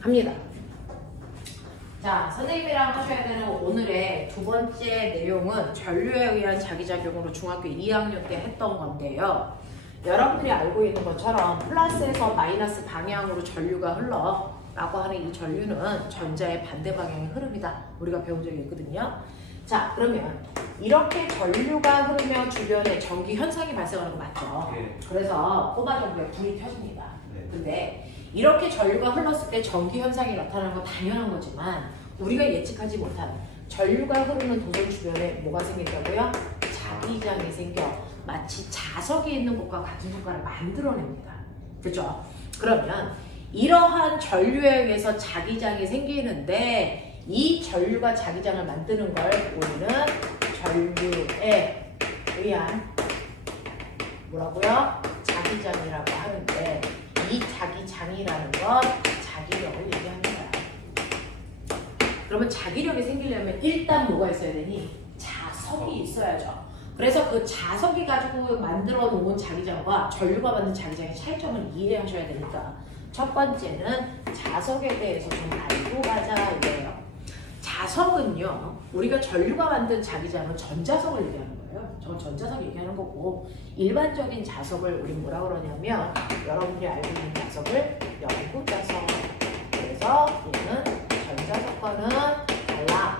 합니다. 자, 선생님이랑 하셔야 되는 오늘의 두 번째 내용은 전류에 의한 자기작용으로 중학교 2학년 때 했던 건데요. 여러분들이 알고 있는 것처럼 플러스에서 마이너스 방향으로 전류가 흘러 라고 하는 이 전류는 전자의 반대 방향의 흐름이다. 우리가 배운 적이 있거든요. 자, 그러면 이렇게 전류가 흐르면 주변에 전기 현상이 발생하는 거 맞죠? 네. 그래서 꼬마 전구에 불이 켜집니다. 네. 근데 이렇게 전류가 흘렀을 때 전기 현상이 나타나는 건 당연한 거지만 우리가 예측하지 못한 전류가 흐르는 도전 주변에 뭐가 생긴다고요? 자기장이 생겨 마치 자석이 있는 것과 같은 효과를 만들어냅니다. 그죠? 그러면 이러한 전류에 의해서 자기장이 생기는데 이 전류가 자기장을 만드는 걸 우리는 전류에 의한 뭐라고요? 자기장이라고 하는데 이 자기장이라는 건 자기력을 얘기합니다. 그러면 자기력이 생기려면 일단 뭐가 있어야 되니? 자석이 있어야죠. 그래서 그 자석이 가지고 만들어 놓은 자기장과 전류가 만든 자기장의 차이점을 이해하셔야 되니까 첫 번째는 자석에 대해서 좀 알고 가자 이거예요. 자석은요, 우리가 전류가 만든 자기장은 전자석을 얘기하는 거예요. 저건 전자석 얘기하는 거고, 일반적인 자석을 우리 뭐라 그러냐면 여러분들이 알고 있는 자석을 영구자석. 그래서 얘는 전자석과는 달라.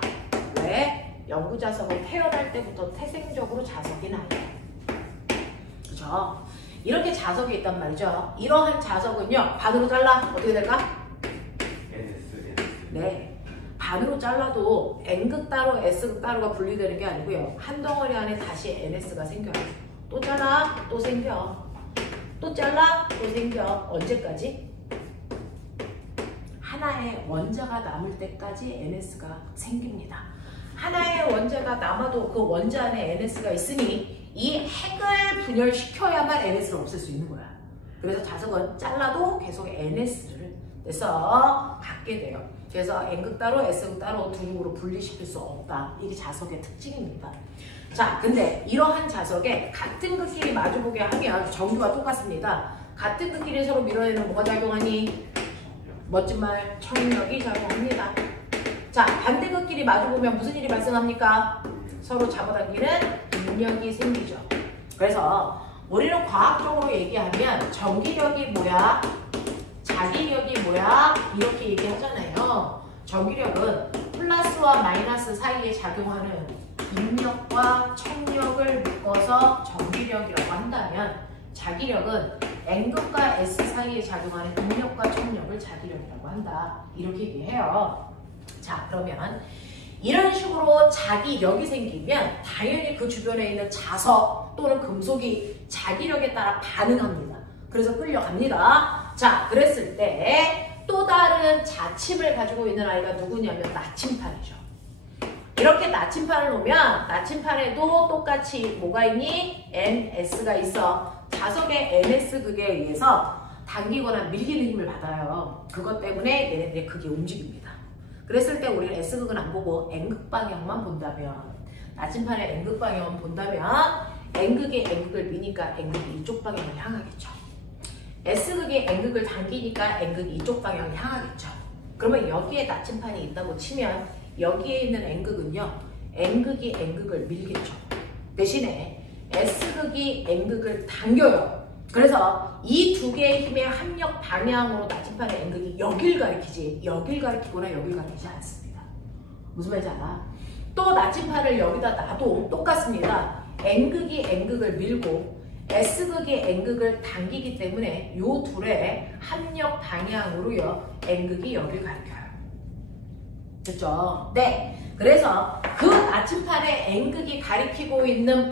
왜? 영구자석은 태어날 때부터 태생적으로 자석이 나요. 그죠? 이렇게 자석이 있단 말이죠. 이러한 자석은요, 반으로 잘라 어떻게 될까? 네. 반으로 잘라도 N극 따로, S극 따로가 분리되는 게 아니고요. 한 덩어리 안에 다시 NS가 생겨요. 또 잘라, 또 생겨. 또 잘라, 또 생겨. 언제까지? 하나의 원자가 남을 때까지 NS가 생깁니다. 하나의 원자가 남아도 그 원자 안에 NS가 있으니 이 핵을 분열시켜야만 NS를 없앨 수 있는 거야. 그래서 자석은 잘라도 계속 NS를 내서 갖게 돼요. 그래서 N극 따로 S극 따로 두 grup으로 분리시킬 수 없다. 이게 자석의 특징입니다. 자, 근데 이러한 자석에 같은 극끼리 마주보게 하면 전기와 똑같습니다. 같은 극끼리 서로 밀어내는 뭐가 작용하니? 멋진 말, 청력이 작용합니다. 자, 반대 극끼리 마주보면 무슨 일이 발생합니까? 서로 잡아당기는 인력이 생기죠. 그래서 우리는 과학적으로 얘기하면 전기력이 뭐야? 자기력이 뭐야? 이렇게 얘기하잖아요. 전기력은 플러스와 마이너스 사이에 작용하는 인력과 청력을 묶어서 전기력이라고 한다면 자기력은 N극과 S 사이에 작용하는 인력과 청력을 자기력이라고 한다. 이렇게 얘기해요. 자, 그러면 이런 식으로 자기력이 생기면 당연히 그 주변에 있는 자석 또는 금속이 자기력에 따라 반응합니다. 그래서 끌려갑니다. 자, 그랬을 때 또 다른 자침을 가지고 있는 아이가 누구냐면 나침판이죠. 이렇게 나침판을 놓으면 나침판에도 똑같이 뭐가 있니? NS가 있어. 자석의 NS극에 의해서 당기거나 밀리는 힘을 받아요. 그것 때문에 얘네들의 극이 움직입니다. 그랬을 때 우리는 S극은 안 보고 N극 방향만 본다면, 나침판의 N극 방향만 본다면 N극이 N극을 미니까 N극이 이쪽 방향을 향하겠죠. S극이 N극을 당기니까 N극이 이쪽 방향을 향하겠죠. 그러면 여기에 나침판이 있다고 치면 여기에 있는 N극은요, N극이 N극을 밀겠죠. 대신에 S극이 N극을 당겨요. 그래서 이 두 개의 힘의 합력 방향으로 나침판의 N극이 여길 가리키지 여길 가리키거나 여길 가리키지 않습니다. 무슨 말인지 알아? 또 나침판을 여기다 놔도 똑같습니다. N극이 N극을 밀고 S극이 N극을 당기기 때문에 이 둘의 합력 방향으로요, N극이 여길 가리켜요. 됐죠? 네. 그래서 그 나침판의 N극이 가리키고 있는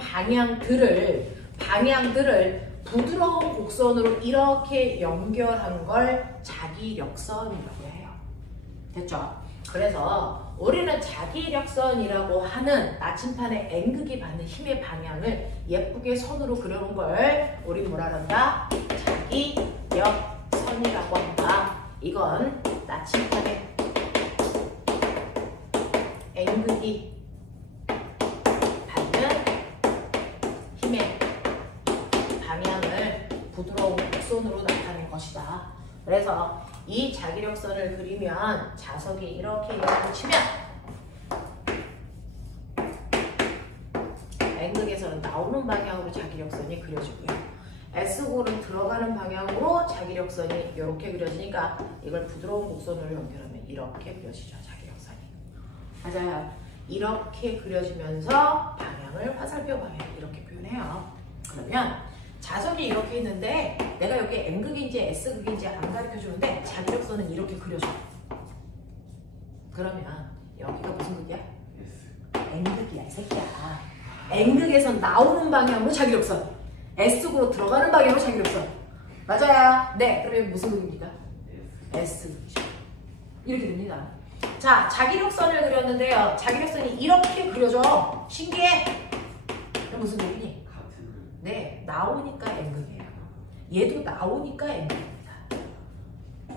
방향들을 부드러운 곡선으로 이렇게 연결한 걸 자기력선이라고 해요. 됐죠? 그래서 우리는 자기력선이라고 하는 나침판의 N극이 받는 힘의 방향을 예쁘게 선으로 그려놓은 걸 우리 뭐라 한다? 자기력선이라고 한다. 이건 나침판의 N극이 받는 힘의 방향을 부드러운 곡선으로 나타낸 것이다. 그래서 이 자기력선을 그리면 자석이 이렇게 치면 N극에서는 나오는 방향으로 자기력선이 그려지고요. S골은 들어가는 방향으로 자기력선이 이렇게 그려지니까 이걸 부드러운 곡선으로 연결하면 이렇게 그려지죠. 자기력선이. 맞아요. 이렇게 그려지면서 방향을 화살표 방향 이렇게 표현해요. 그러면 자석이 이렇게 있는데 내가 여기 N극인지 S극인지 안 가르쳐주는데 자기력선은 이렇게 그려줘. 그러면 여기가 무슨 극이야? N극이야 이 새끼야. N극에서 나오는 방향으로 자기력선, S극으로 들어가는 방향으로 자기력선. 맞아요. 네, 그러면 무슨 극입니까? S극이죠. 이렇게 됩니다. 자, 자기력선을 그렸는데요. 자기력선이 이렇게 그려져. 신기해. 그럼 무슨 얘기니? 네, 나오니까 N극이에요. 얘도 나오니까 N극입니다.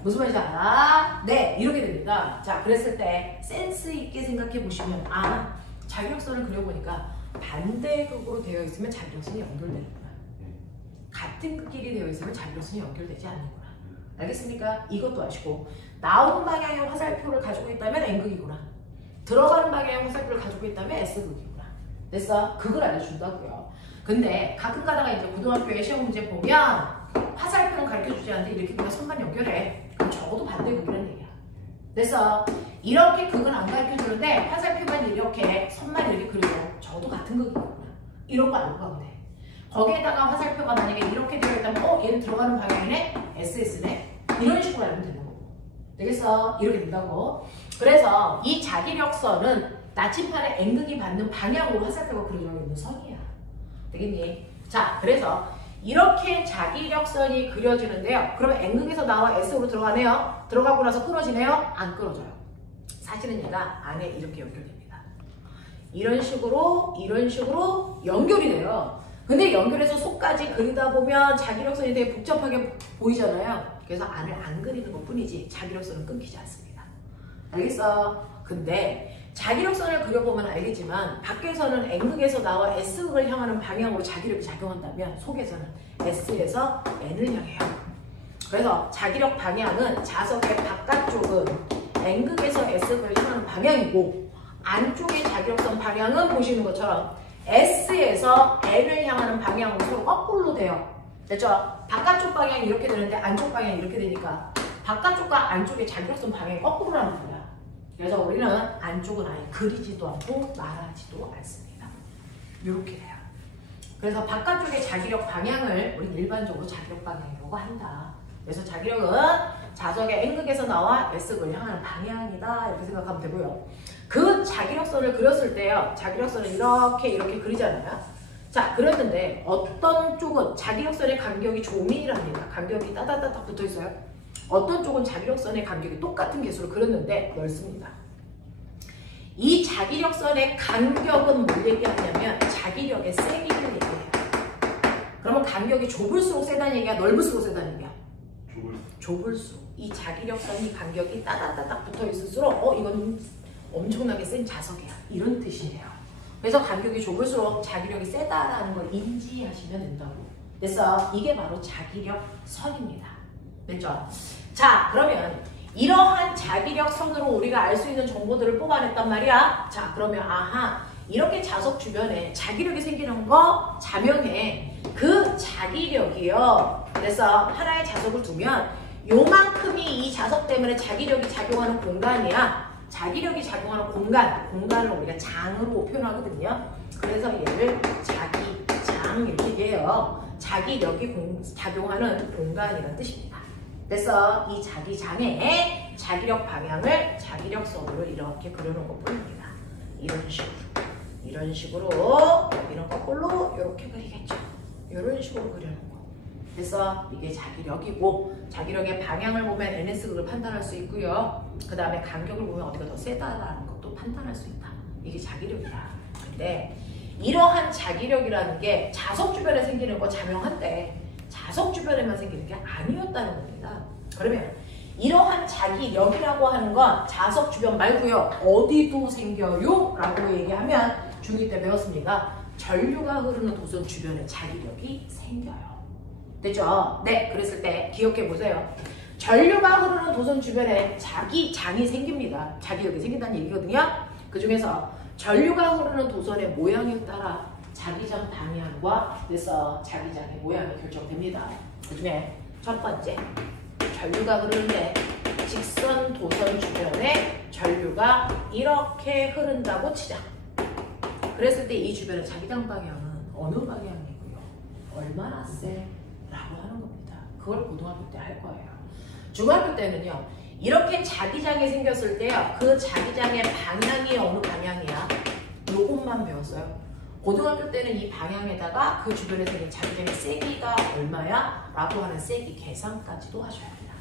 무슨 말인지 알아? 네, 이렇게 됩니다. 자, 그랬을 때 센스 있게 생각해 보시면 자기력선을 그려보니까 반대극으로 되어 있으면 자기력선이 연결되는구나. 같은 극끼리 되어 있으면 자기력선이 연결되지 않는구나. 알겠습니까? 이것도 아시고 나오는 방향의 화살표를 가지고 있다면 N극이구나. 들어가는 방향의 화살표를 가지고 있다면 S극이구나. 됐어? 극을 알려준다고요. 근데 가끔 가다가 이제 고등학교에 시험 문제 보면 화살표는 가르쳐주지 않는데 이렇게 그냥 선만 연결해. 그럼 적어도 반대극이라는 얘기야. 됐어? 이렇게 극은 안 가르쳐주는데 화살표만 이렇게 선만 이렇게 그리고 적어도 같은 극이구나. 이런 거 알고 가면 돼. 거기에다가 화살표가 만약에 이렇게 되어 있다면 얘는 들어가는 방향이네? SS네? 이런 식으로 알면 되는 거고. 되겠어? 이렇게 된다고. 그래서 이 자기력선은 나침판에 N극이 받는 방향으로 화살표가 그려져 있는 선이야. 되겠니? 자, 그래서 이렇게 자기력선이 그려지는데요. 그러면 N극에서 나와 S로 들어가네요. 들어가고 나서 끊어지네요? 안 끊어져요. 사실은 얘가 안에 이렇게 연결됩니다. 이런 식으로 연결이 돼요. 근데 연결해서 속까지 그리다 보면 자기력선이 되게 복잡하게 보이잖아요. 그래서 안을 안 그리는 것 뿐이지 자기력선은 끊기지 않습니다. 알겠어? 근데 자기력선을 그려보면 알겠지만 밖에서는 N극에서 나와 S극을 향하는 방향으로 자기력이 작용한다면 속에서는 S에서 N을 향해요. 그래서 자기력 방향은 자석의 바깥쪽은 N극에서 S극을 향하는 방향이고 안쪽의 자기력선 방향은 보시는 것처럼 S에서 N을 향하는 방향으로 서로 거꾸로 돼요. 됐죠? 바깥쪽 방향이 이렇게 되는데 안쪽 방향이 이렇게 되니까 바깥쪽과 안쪽의 자기력선 방향이 거꾸로라는 거야. 그래서 우리는 안쪽은 아예 그리지도 않고 말하지도 않습니다. 이렇게 돼요. 그래서 바깥쪽의 자기력 방향을 우리는 일반적으로 자기력 방향이라고 한다. 그래서 자기력은 자석의 N극에서 나와 S극을 향하는 방향이다. 이렇게 생각하면 되고요. 그 자기력선을 그렸을 때요. 자기력선을 이렇게 그리잖아요. 자, 그렸는데 어떤 쪽은 자기력선의 간격이 조밀합니다. 간격이 따다다닥 붙어 있어요. 어떤 쪽은 자기력선의 간격이 똑같은 개수로 그렸는데 넓습니다. 이 자기력선의 간격은 뭘 얘기하냐면 자기력의 세기를 얘기해요. 그러면 간격이 좁을수록 세다는 얘기야? 넓을수록 세다는 얘기야? 좁을수록. 이 자기력선이 간격이 따다다닥 붙어 있을수록 이건 엄청나게 센 자석이야. 이런 뜻이에요. 그래서 간격이 좁을수록 자기력이 세다라는 걸 인지하시면 된다고. 그래서 이게 바로 자기력선입니다. 됐죠? 자, 그러면 이러한 자기력선으로 우리가 알 수 있는 정보들을 뽑아냈단 말이야. 자, 그러면 이렇게 자석 주변에 자기력이 생기는 거 자명해. 그 자기력이요. 그래서 하나의 자석을 두면 요만큼이 이 자석 때문에 자기력이 작용하는 공간이야. 자기력이 작용하는 공간을 우리가 장으로 표현하거든요. 그래서 얘를 자기장 이렇게 얘기해요. 자기력이 작용하는 공간이라는 뜻입니다. 그래서 이 자기장에 자기력 방향을 자기력선으로 이렇게 그려놓은 것 뿐입니다. 이런 식으로 이런 거꾸로 이렇게 그리겠죠. 이런 식으로 그려놓은 거. 그래서 이게 자기력이고 자기력의 방향을 보면 NS극을 판단할 수 있고요. 그 다음에 간격을 보면 어디가 더 세다라는 것도 판단할 수 있다. 이게 자기력이야. 근데 이러한 자기력이라는 게 자석 주변에 생기는 거 자명한데 자석 주변에만 생기는 게 아니었다는 겁니다. 그러면 이러한 자기력이라고 하는 건 자석 주변 말고요. 어디도 생겨요? 라고 얘기하면 중2 때 배웠습니다. 전류가 흐르는 도선 주변에 자기력이 생겨요. 됐죠? 네, 그랬을 때 기억해 보세요. 전류가 흐르는 도선 주변에 자기장이 생깁니다. 자기 이렇게 생긴다는 얘기거든요. 그 중에서 전류가 흐르는 도선의 모양에 따라 자기장 방향과 그래서 자기장의 모양이 결정됩니다. 그 중에 첫 번째, 전류가 흐르는데 직선 도선 주변에 전류가 이렇게 흐른다고 치자. 그랬을 때 이 주변의 자기장 방향은 어느 방향이고요? 얼마나 세? 라고 하는 겁니다. 그걸 고등학교 때 할 거예요. 중학교 때는요. 이렇게 자기장이 생겼을 때요. 그 자기장의 방향이 어느 방향이야? 요것만 배웠어요. 고등학교 때는 이 방향에다가 그 주변에 생긴 자기장의 세기가 얼마야? 라고 하는 세기 계산까지도 하셔야 합니다.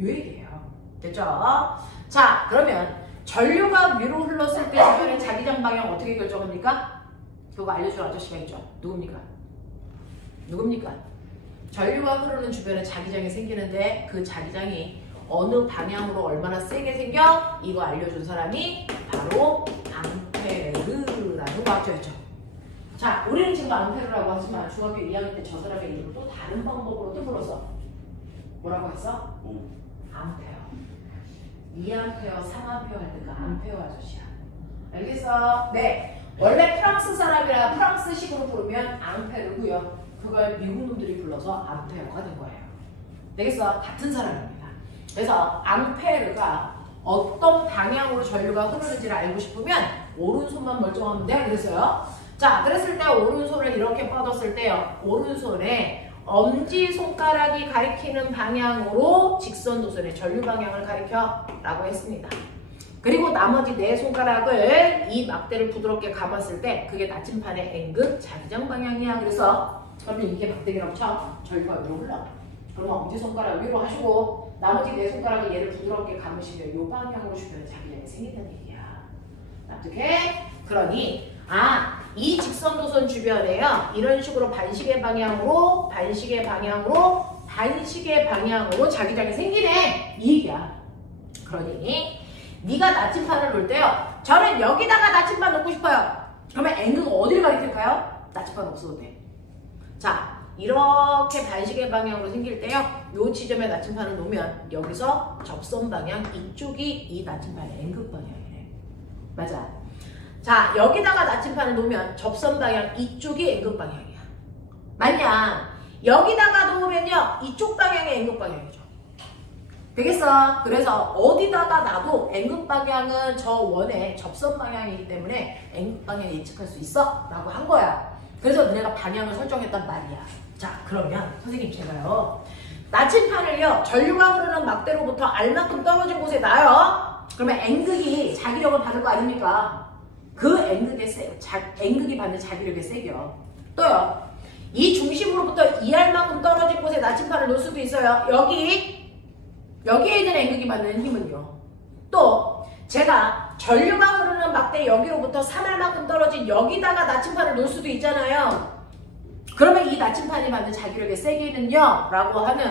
요 얘기예요. 됐죠? 자, 그러면 전류가 위로 흘렀을 때 주변의 자기장 방향 어떻게 결정합니까? 그거 알려줄 아저씨가 있죠? 누굽니까? 누굽니까? 전류가 흐르는 주변에 자기장이 생기는데 그 자기장이 어느 방향으로 얼마나 세게 생겨? 이거 알려준 사람이 바로 암페르라는 과학자였죠. 자, 우리는 지금 암페르라고 하지만 중학교 2학년 때 저 사람의 이름을 또 다른 방법으로 또 불렀어. 뭐라고 했어? 암페어. 2암페어, 3암페어 할 때가 암페어 아저씨야. 알겠어? 네. 원래 프랑스 사람이라 프랑스식으로 부르면 암페르고요. 그걸 미국 놈들이 불러서 암페어가 된 거예요. 되겠어? 같은 사람입니다. 그래서 암페르가 어떤 방향으로 전류가 흐르는지를 알고 싶으면 오른손만 멀쩡하면 돼. 그랬어요. 자, 그랬을 때 오른손을 이렇게 뻗었을 때요. 오른손에 엄지손가락이 가리키는 방향으로 직선 도선의 전류 방향을 가리켜 라고 했습니다. 그리고 나머지 네 손가락을 이 막대를 부드럽게 감았을 때 그게 나침판의 N극 자기장 방향이야. 그래서 그러면 이게 막대기라고 쳐. 전류가 위로 흘러. 그러면 엄지손가락 위로 하시고 나머지 네 손가락을 얘를 부드럽게 감으시면 이 방향으로 주변에 자기장이 생긴다는 얘기야. 납득해? 그러니 이 직선도선 주변에요. 이런 식으로 반시계 방향으로 자기장이 생기네. 이 얘기야. 그러니 네가 나침판을 놓을 때요. 저는 여기다가 나침판 놓고 싶어요. 그러면 N극 어디를 가리킬까요? 나침판 없어도 돼. 자, 이렇게 반시계 방향으로 생길 때요. 요 지점에 나침판을 놓으면 여기서 접선 방향 이쪽이 이 나침판의 N극 방향이래. 맞아. 자, 여기다가 나침판을 놓으면 접선 방향 이쪽이 N극 방향이야. 맞냐? 여기다가 놓으면요. 이쪽 방향이 N극 방향이죠. 되겠어? 그래서 어디다가 놔도 N극 방향은 저 원의 접선 방향이기 때문에 N극 방향 예측할 수 있어? 라고 한 거야. 그래서 너네가 방향을 설정했단 말이야. 자, 그러면 선생님 제가요. 나침판을요. 전류가 흐르는 막대로부터 알만큼 떨어진 곳에 놔요. 그러면 N극이 자기력을 받을 거 아닙니까? 그 N극이 받는 자기력의 세기요. 또요. 이 중심으로부터 2R만큼 떨어진 곳에 나침판을 놓을 수도 있어요. 여기에 있는 N극이 받는 힘은요. 또 제가 전류가 흐르는 막대 여기로부터 3R만큼 떨어진 여기다가 나침판을 놓을 수도 있잖아요. 그러면 이 나침판이 받는 자기력의 세기는요. 라고 하는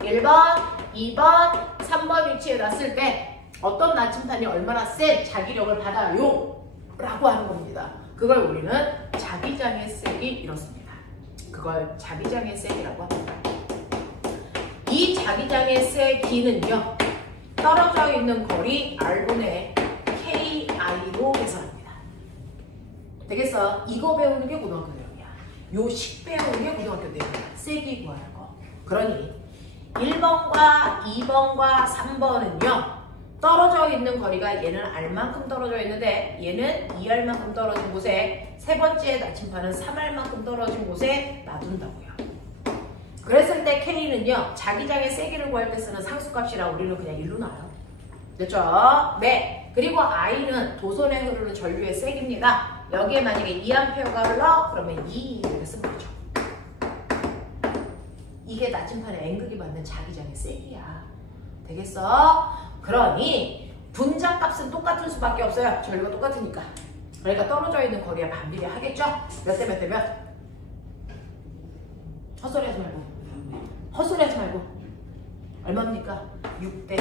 1번, 2번, 3번 위치에 놨을 때 어떤 나침판이 얼마나 센 자기력을 받아요? 라고 하는 겁니다. 그걸 우리는 자기장의 세기 이렇습니다. 그걸 자기장의 세기라고 합니다. 이 자기장의 세기는요. 떨어져 있는 거리 R분의 KI로 계산합니다. 되겠어? 이거 배우는 게 고등학교 내용이야. 요 식 배우는 게 고등학교 내용이야. 세기 구하는 거. 그러니 1번과 2번과 3번은요. 떨어져 있는 거리가 얘는 R만큼 떨어져 있는데 얘는 2R만큼 떨어진 곳에 세 번째 나침판은 3R만큼 떨어진 곳에 놔둔다고요. 그랬을 때 K는요. 자기장의 세기를 구할 때 쓰는 상수값이라 우리는 그냥 1로 놔요. 됐죠? 네. 그리고 I는 도선에 흐르는 전류의 세기입니다. 여기에 만약에 2A가 흘러 그러면 2 이렇게 쓰면 되죠. 이게 나침판의 N극이 받는 자기장의 세기야. 되겠어? 그러니 분자값은 똑같을 수밖에 없어요. 전류가 똑같으니까. 그러니까 떨어져 있는 거리에 반비례하겠죠? 몇 대 몇 대 몇? 헛소리하지 말고 얼마입니까? 6대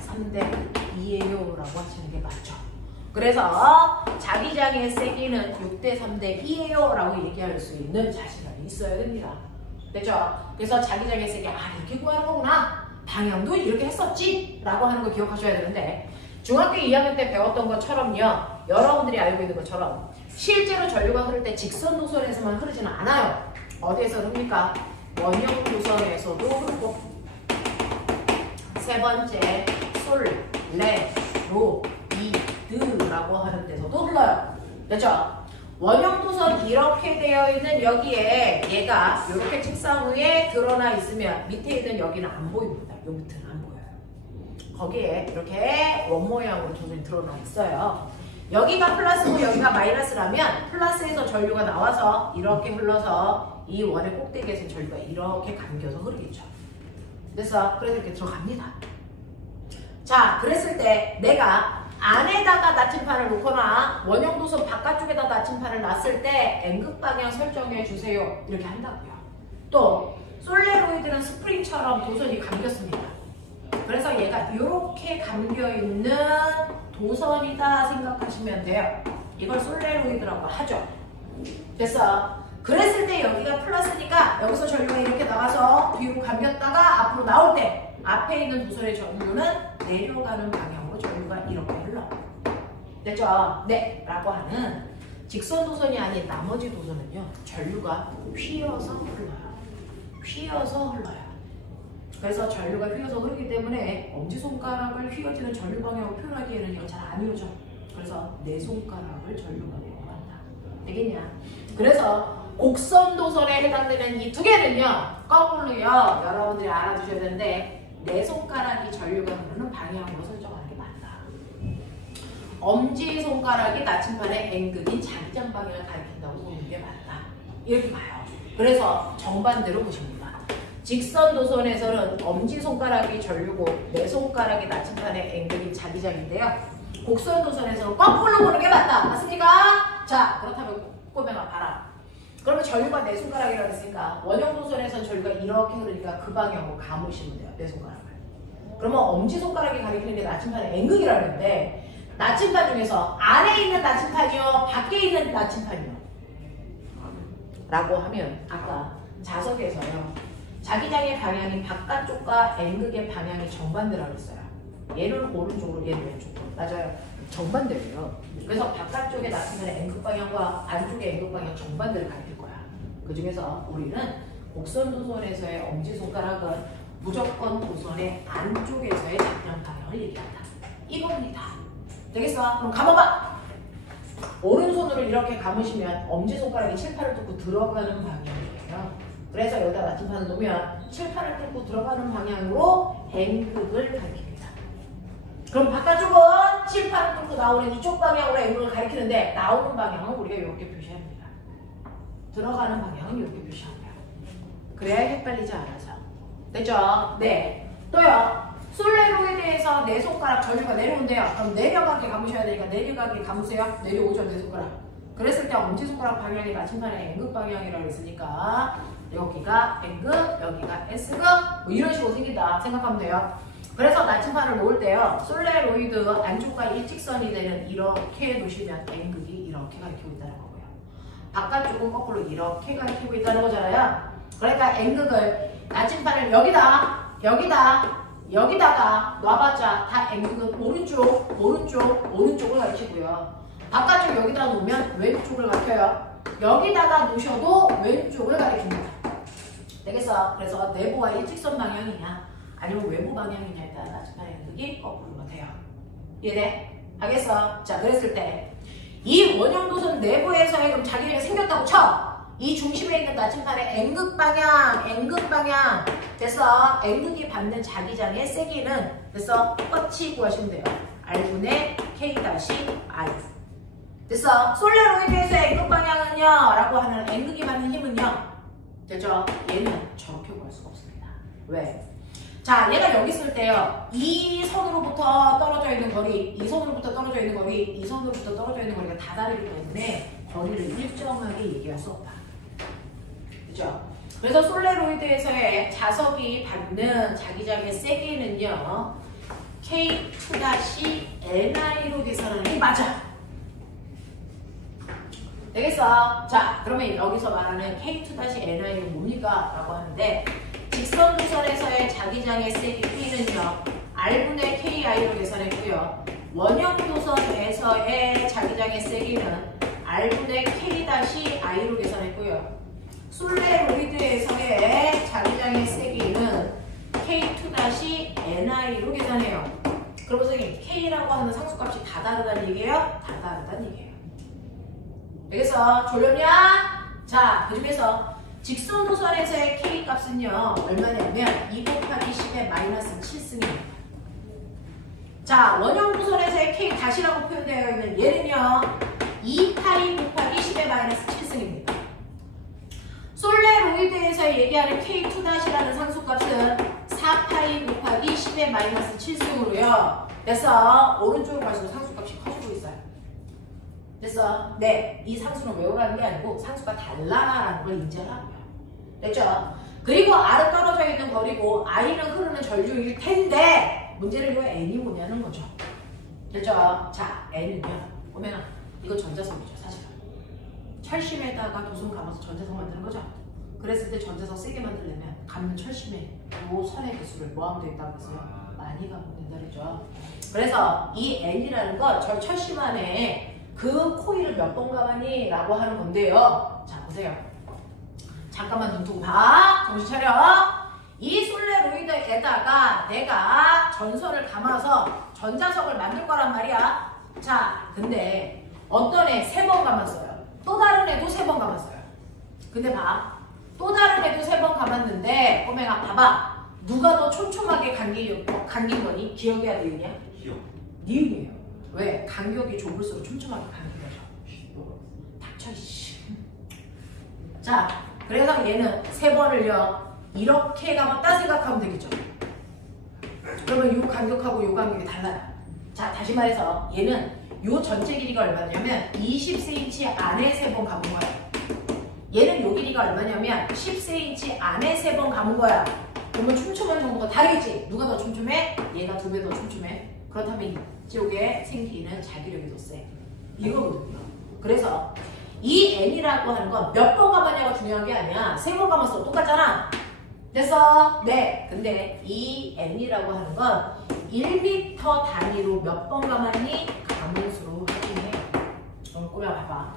3대 2예요 라고 하시는 게 맞죠. 그래서 자기장의 세기는 6대 3대 2예요 라고 얘기할 수 있는 자신감이 있어야 됩니다. 됐죠? 그래서 자기장의 세기 이렇게 구하는 거구나 방향도 이렇게 했었지? 라고 하는 거 기억하셔야 되는데 중학교 2학년 때 배웠던 것처럼요. 여러분들이 알고 있는 것처럼 실제로 전류가 흐를 때 직선 노선에서만 흐르지는 않아요. 어디에서 흐릅니까? 원형 노선에서도 흐르고 세 번째 솔, 레, 로, 미, 드라고 하는 데서도 흘러요. 됐죠? 원형 노선 이렇게 되어 있는 여기에 얘가 이렇게 책상 위에 드러나 있으면 밑에 있는 여기는 안 보입니다. 요 밑은 안 보여요. 거기에 이렇게 원 모양으로 도선이 드러나 있어요. 여기가 플러스고 여기가 마이너스라면 플러스에서 전류가 나와서 이렇게 흘러서 이 원의 꼭대기에서 전류가 이렇게 감겨서 흐르겠죠. 그래서 이렇게 들어갑니다. 자, 그랬을 때 내가 안에다가 나침판을 놓거나 원형 도선 바깥쪽에다 나침판을 놨을 때 N극 방향 설정해 주세요. 이렇게 한다고요. 또 솔레로이드는 스프링처럼 도선이 감겼습니다. 그래서 얘가 이렇게 감겨있는 도선이다 생각하시면 돼요. 이걸 솔레로이드라고 하죠. 됐어. 그랬을 때 여기가 플러스니까 여기서 전류가 이렇게 나가서 뒤로 감겼다가 앞으로 나올 때 앞에 있는 도선의 전류는 내려가는 방향으로 전류가 이렇게 흘러. 됐죠? 네. 라고 하는 직선 도선이 아닌 나머지 도선은요. 전류가 휘어서 흘러요. 휘어서 흘러요. 그래서 전류가 휘어서 흐르기 때문에 엄지손가락을 휘어지는 전류 방향으로 표현하기에는 이거 잘 안 이루어져. 그래서 내 손가락을 전류 방향으로 한다. 되겠냐? 그래서 곡선 도선에 해당되는 이 두 개는요. 거꾸로요. 여러분들이 알아두셔야 되는데 내 손가락이 전류가 흐르는 방향으로 설정하는 게 맞다. 엄지손가락이 나침반의 N극인 자기장 방향을 가리킨다고 보는 게 맞다. 이렇게 봐요. 그래서 정반대로 보십니다. 직선 도선에서는 엄지손가락이 전류고 내 손가락이 나침반의 N극인 자기장인데요. 곡선 도선에서는 거꾸로 보는 게 맞다. 맞습니까? 자, 그렇다면 꼬매만 봐라. 그러면 전류가 내 손가락이라고 했으니까 원형 도선에서는 전류가 이렇게 흐르니까 그 방향으로 감으시면 돼요. 내 손가락을. 그러면 엄지손가락이 가리키는 게 나침반의 N극이라고 했는데 나침반 중에서 안에 있는 나침반이요? 밖에 있는 나침반이요? 라고 하면 아까 자석에서요. 자기장의 방향이 바깥쪽과 N극의 방향이 정반대라고 했어요. 얘는 오른쪽으로, 얘는 왼쪽으로. 맞아요. 정반대예요. 그래서 바깥쪽의 나침반의 N극 방향과 안쪽의 N극 방향 정반대를 가리킬 거야. 그 중에서 우리는 곡선 도선에서의 엄지손가락은 무조건 도선의 안쪽에서의 자기장 방향을 얘기한다. 이겁니다. 되겠어? 그럼 감아봐. 오른손으로 이렇게 감으시면 엄지손가락이 칠판을 뚫고 들어가는 방향이에요. 그래서 여기다 나침판을 놓으면 칠판을 뚫고 들어가는 방향으로 N극을 가리킵니다. 그럼 바깥쪽은 칠판을 뚫고 나오는 이쪽 방향으로 N극을 가리키는데 나오는 방향은 우리가 이렇게 표시합니다. 들어가는 방향은 이렇게 표시합니다. 그래야 헷갈리지 않아서. 됐죠? 네. 또요. 솔레로에 대해서 내 손가락 전류가 내려온대요. 그럼 내려가게 감으셔야 되니까 내려가게 감으세요. 내려오죠, 내 손가락. 그랬을 때 엄지손가락 방향이 나침판의 N극 방향이라고 했으니까 여기가 N극, 여기가 S극 뭐 이런 식으로 생긴다 생각하면 돼요. 그래서 나침판을 놓을 때요. 솔레로이드 안쪽과 일직선이 되는 이렇게 놓으시면 N극이 이렇게 가리키고 있다는 거고요. 바깥쪽은 거꾸로 이렇게 가리키고 있다는 거잖아요. 그러니까 N극을 나침판을 여기다가 놔봤자 다 N극은 오른쪽을 가리키고요. 바깥쪽 여기다 놓으면 왼쪽을 가리켜요. 여기다가 놓으셔도 왼쪽을 가리킵니다. 되겠어? 그래서 내부와 일직선 방향이냐 아니면 외부 방향이냐에 따라 나침판의 N극이 거꾸로가 돼요. 이해돼? 알겠어? 자, 그랬을 때 이 원형 도선 내부에서의 그럼 자기장이 생겼다고 쳐. 이 중심에 있는 나침판의 N극 방향 됐어? N극이 받는 자기장의 세기는 됐어? 똑같이 구하시면 돼요. R분의 K-I 됐어? 솔레로이드에서의 N극 방향은요? 라고 하는 N극이 받는 힘은요? 됐죠? 얘는 저렇게 구할 수가 없습니다. 왜? 자, 얘가 여기 있을 때요. 이 선으로부터 떨어져 있는 거리, 이 선으로부터 떨어져 있는 거리, 이 선으로부터 떨어져 있는 거리가 다 다르기 때문에 거리를 일정하게 얘기할 수 없다. 그죠? 그래서 솔레로이드에서의 자석이 받는 자기장의 세기는요. K2-NI로 계산하는 게 맞아. 되겠어? 자, 그러면 여기서 말하는 K2-NI는 뭡니까? 라고 하는데 직선도선에서의 자기장의 세기 P는요. R분의 KI로 계산했고요. 원형도선에서의 자기장의 세기는 R분의 K-I로 계산했고요. 솔레로이드에서의 자기장의 세기는 K2-NI로 계산해요. 그럼 선생님 K라고 하는 상수값이 다 다르다는 얘기예요? 다 다르다는 얘기예요. 알겠어? 졸렸냐? 자, 그 중에서 직선도선에서의 K 값은요 얼마냐면 2 곱하기 10의 마이너스 7승입니다. 자, 원형도선에서의 K 다시라고 표현되어 있는 얘는요 2파이 곱하기 10의 마이너스 7승입니다. 솔레로이드에서 얘기하는 K2-라는 상수값은 4파이 곱하기 10의 마이너스 7승으로요. 그래서 오른쪽으로 갈수록 상수값이 커지고 있어요. 그래서 네, 이 상수는 외우라는 게 아니고 상수가 달라라는 걸 인지하라고요. 됐죠? 그리고 R은 떨어져 있는 거리고 I는 흐르는 전류일 텐데 문제는 요 N이 뭐냐는 거죠. 됐죠? 자, N은요. 보면은 이거 전자석이죠, 사실은. 철심에다가 도성 감아서 전자석 만드는 거죠. 그랬을 때 전자석 세게 만들려면 감는 철심에 요 선의 개수를 뭐하면 되겠다고 했어요? 많이 감으면 된다 그랬죠. 그래서 이 N이라는 건 저 철심 안에 그 코일을 몇 번 감았니? 라고 하는 건데요. 자, 보세요. 잠깐만 눈 뜨고 봐. 정신 차려. 이 솔레로이드에다가 내가 전선을 감아서 전자석을 만들 거란 말이야. 자, 근데 어떤 애 3번 감았어요. 또 다른 애도 3번 감았어요. 근데 봐. 또 다른 애도 3번 감았는데 꼬맹아 봐봐. 누가 더 촘촘하게 감긴 거니? 기억해야 되느냐? 기억. 니은이에요. 왜? 간격이 좁을수록 촘촘하게 감긴 거죠. 닥쳐 이씨. 자, 그래서 얘는 3번을요 이렇게 감았다 생각하면 되겠죠. 그러면 요 간격하고 요 간격이 달라요. 자, 다시 말해서 얘는 요 전체 길이가 얼마냐면 20cm 안에 3번 감은 거야. 얘는 요 길이가 얼마냐면 10cm 안에 3번 감은 거야. 그러면 촘촘한 정도가 다르겠지. 누가 더 촘촘해? 얘가 2배 더 촘촘해. 그렇다면 이쪽에 생기는 자기력이 더 세. 이거거든요. 그래서 이 N이라고 하는 건 몇 번 감았냐가 중요한 게 아니야. 3번 감았어. 똑같잖아. 됐어? 네. 근데 이 N이라고 하는 건 1m 단위로 몇 번 감았니? 감은 수로 확인해. 꼬야 봐봐.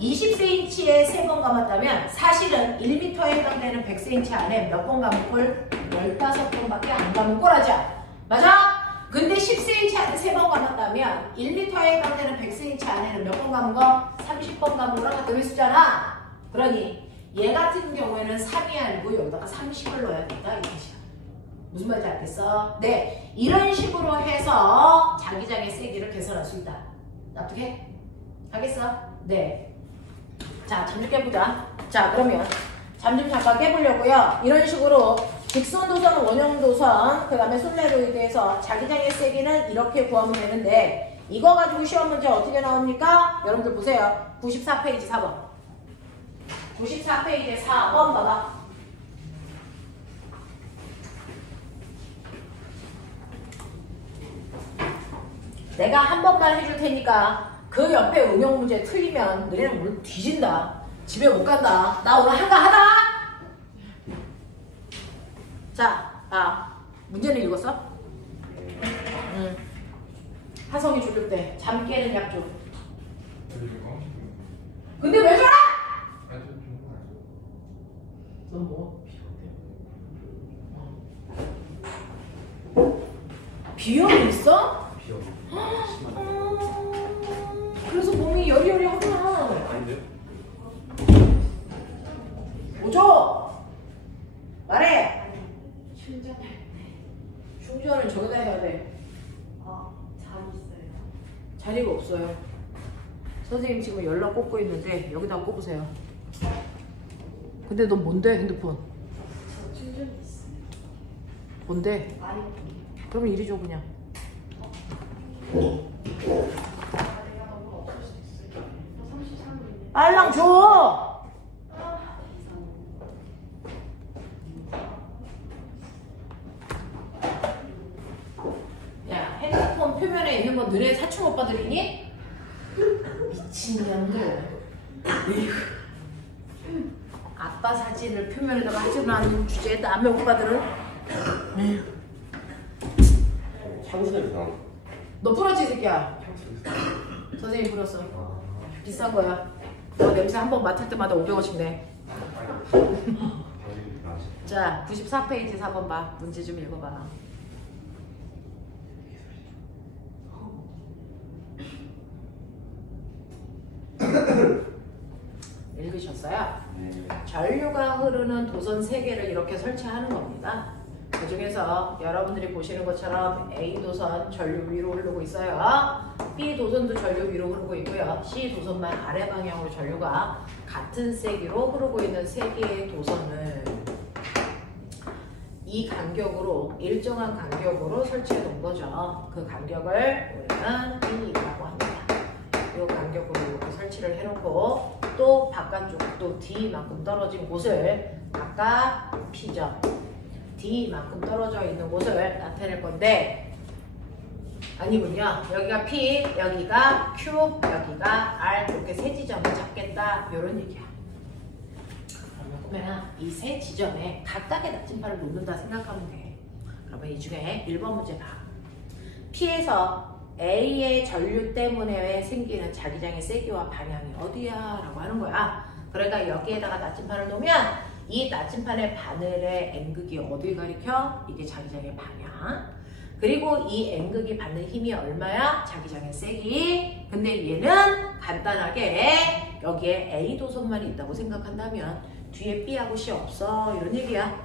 20cm에 3번 감았다면 사실은 1m에 해당되는 100cm 안에 몇 번 감은 걸 15번밖에 안 감은 거라자. 맞아? 근데 10cm 안에 3번 감았다면 1m에 해당되는 100cm 안에는 몇 번 감은 거? 30번 감은 거랑 같은 횟수잖아. 그러니 얘 같은 경우에는 3이 아니고 여기다가 30을 넣어야 된다. 이 뜻이야. 무슨 말인지 알겠어? 네. 이런 식으로 해서 자기장의 세기를 계산할 수 있다. 납득해? 알겠어? 네. 자, 잠 좀 깨보자. 자, 그러면 잠 좀 잠깐 깨보려고요. 이런 식으로 직선도선, 원형도선, 그 다음에 솔레로이드에서 자기장의 세기는 이렇게 구하면 되는데 이거 가지고 시험 문제 어떻게 나옵니까? 여러분들 보세요. 94페이지 4번. 94페이지 4번 봐봐. 내가 한 번만 해줄 테니까 그 옆에 응용 문제 틀리면 너네는 오늘 뒤진다. 집에 못 간다. 나 오늘 한가하다. 자, 문제는 읽었어? 응. 하성이 졸릴 때 잠 깨는 약 좀. 근데 왜 저래? 넌 뭐? 비염이 있어? 비염. 그래서 몸이 여리여리하구나. 아닌데요? 오죠? 말해. 충전할 때. 충전을 저기다 해야 돼. 자리 있어요. 자리가 없어요. 선생님 지금 연락 꽂고 있는데 여기다 꽂으세요. 근데 너 뭔데 핸드폰? 저 충전이 있어요. 뭔데? 아이폰. 그러면 이리 줘 그냥. 내가 너무 없을 수 있어요. 저 33분인데. 빨랑 줘! 야, 핸드폰 표면에 있는 거 너네 사촌 오빠들이니? 미친년들. 아빠 사진을 표면에다가 하지는 않는 주제에 남의 오빠들은 향수에서 너 부러지 새끼야. 선생님 부렸어. 비싼 거야. 너 냄새 한 번 맡을 때마다 500원씩 내. 자, 94페이지 4번 봐. 문제 좀 읽어봐. 읽으셨어요? 전류가 흐르는 도선 3개를 이렇게 설치하는 겁니다. 그 중에서 여러분들이 보시는 것처럼 A 도선 전류 위로 흐르고 있어요. B 도선도 전류 위로 흐르고 있고요. C 도선만 아래 방향으로 전류가 같은 세기로 흐르고 있는 3개의 도선을 이 간격으로 일정한 간격으로 설치해 놓은 거죠. 그 간격을 우리는 D라고 합니다. 이 간격으로 이렇게 설치를 해놓고 또 바깥쪽 또 D만큼 떨어진 곳을 아까 P점 D만큼 떨어져 있는 곳을 나타낼 건데 아니군요. 여기가 P, 여기가 Q, 여기가 R 이렇게 세 지점을 잡겠다 이런 얘기야. 그러면 이 세 지점에 각각의 나침판을 놓는다 생각하면 돼. 그러면 이 중에 1번 문제 봐. P에서 A의 전류 때문에 생기는 자기장의 세기와 방향이 어디야? 라고 하는 거야. 그러니까 여기에다가 나침판을 놓으면 이 나침판의 바늘의 N극이 어딜 가리켜? 이게 자기장의 방향. 그리고 이 N극이 받는 힘이 얼마야? 자기장의 세기. 근데 얘는 간단하게 여기에 A 도선만 있다고 생각한다면 뒤에 B하고 C 없어. 이런 얘기야.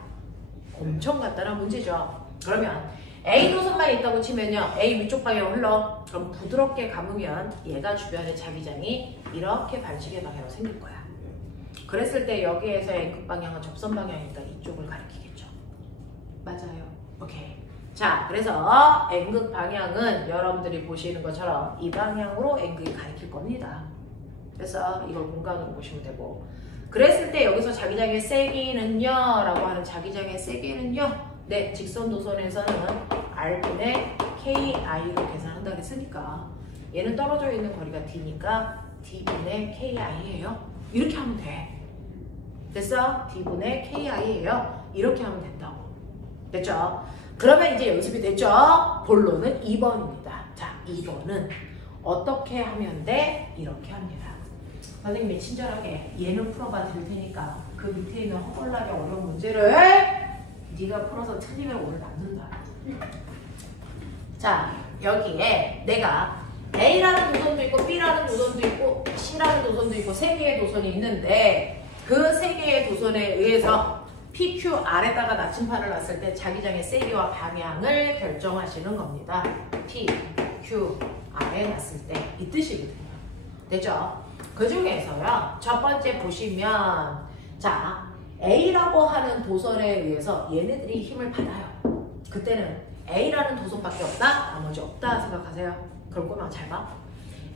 엄청 간단한 문제죠. 그러면 A 도선만 있다고 치면요. A 위쪽 방향으로 흘러. 그럼 부드럽게 감으면 얘가 주변의 자기장이 이렇게 반시계 방향으로 생길 거야. 그랬을 때 여기에서 N극 방향은 접선 방향이니까 이쪽을 가리키겠죠. 맞아요. 오케이. 자, 그래서 N극 방향은 여러분들이 보시는 것처럼 이 방향으로 N극이 가리킬 겁니다. 그래서 이걸 공간으로 보시면 되고 그랬을 때 여기서 자기장의 세기는요 라고 하는 자기장의 세기는요 네, 직선 도선에서는 R분의 KI로 계산한다고 했으니까 얘는 떨어져 있는 거리가 D니까 D분의 KI예요. 이렇게 하면 돼. 됐어? D분의 KI예요. 이렇게 하면 된다고. 됐죠? 그러면 이제 연습이 됐죠? 본론은 2번입니다. 자, 2번은 어떻게 하면 돼? 이렇게 합니다. 선생님이 친절하게 얘는 풀어봐 드릴 테니까 그 밑에 있는 허벌나게 어려운 문제를 네가 풀어서 틀리면 오늘 남는다. 자, 여기에 내가 A라는 도선도 있고 B라는 도선도 있고 C라는 도선도 있고 3개의 도선이 있는데 그 3개의 도선에 의해서 PQR에다가 나침판을 놨을 때 자기장의 세기와 방향을 결정하시는 겁니다. PQR에 놨을 때 이 뜻이거든요. 됐죠? 그 중에서요. 첫 번째 보시면 자 A라고 하는 도선에 의해서 얘네들이 힘을 받아요. 그때는 A라는 도선밖에 없다? 나머지 없다 생각하세요. 그럼 꼬마 잘 봐.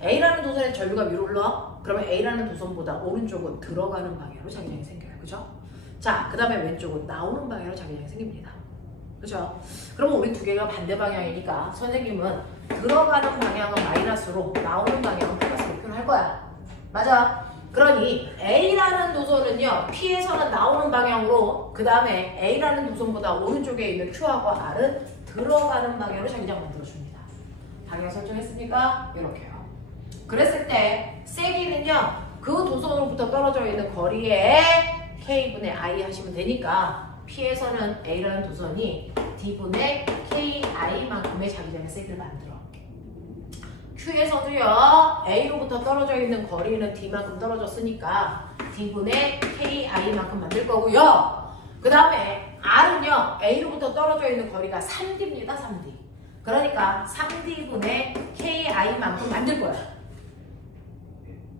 A라는 도선에 전류가 위로 흘러. 그러면 A라는 도선보다 오른쪽은 들어가는 방향으로 자기장이 생겨요. 그죠? 자, 그 다음에 왼쪽은 나오는 방향으로 자기장이 생깁니다. 그죠? 그러면 우리 두 개가 반대 방향이니까 선생님은 들어가는 방향은 마이너스로 나오는 방향은 플러스로 표현할 거야. 맞아? 그러니 A라는 도선은요. P에서는 나오는 방향으로 그 다음에 A라는 도선보다 오른쪽에 있는 Q하고 R은 들어가는 방향으로 자기장 만들어줍니다. 방향 설정했습니까? 이렇게요. 그랬을 때 세기는요. 그 도선으로부터 떨어져 있는 거리에 K분의 I 하시면 되니까 P에서는 A라는 도선이 D분의 KI만큼의 자기장의 세기를 만들어. Q에서도요. A로부터 떨어져 있는 거리는 D만큼 떨어졌으니까 D분의 KI만큼 만들 거고요. 그 다음에 R은요. A로부터 떨어져 있는 거리가 3D입니다. 3D. 그러니까 3D분의 KI만큼 만들 거야.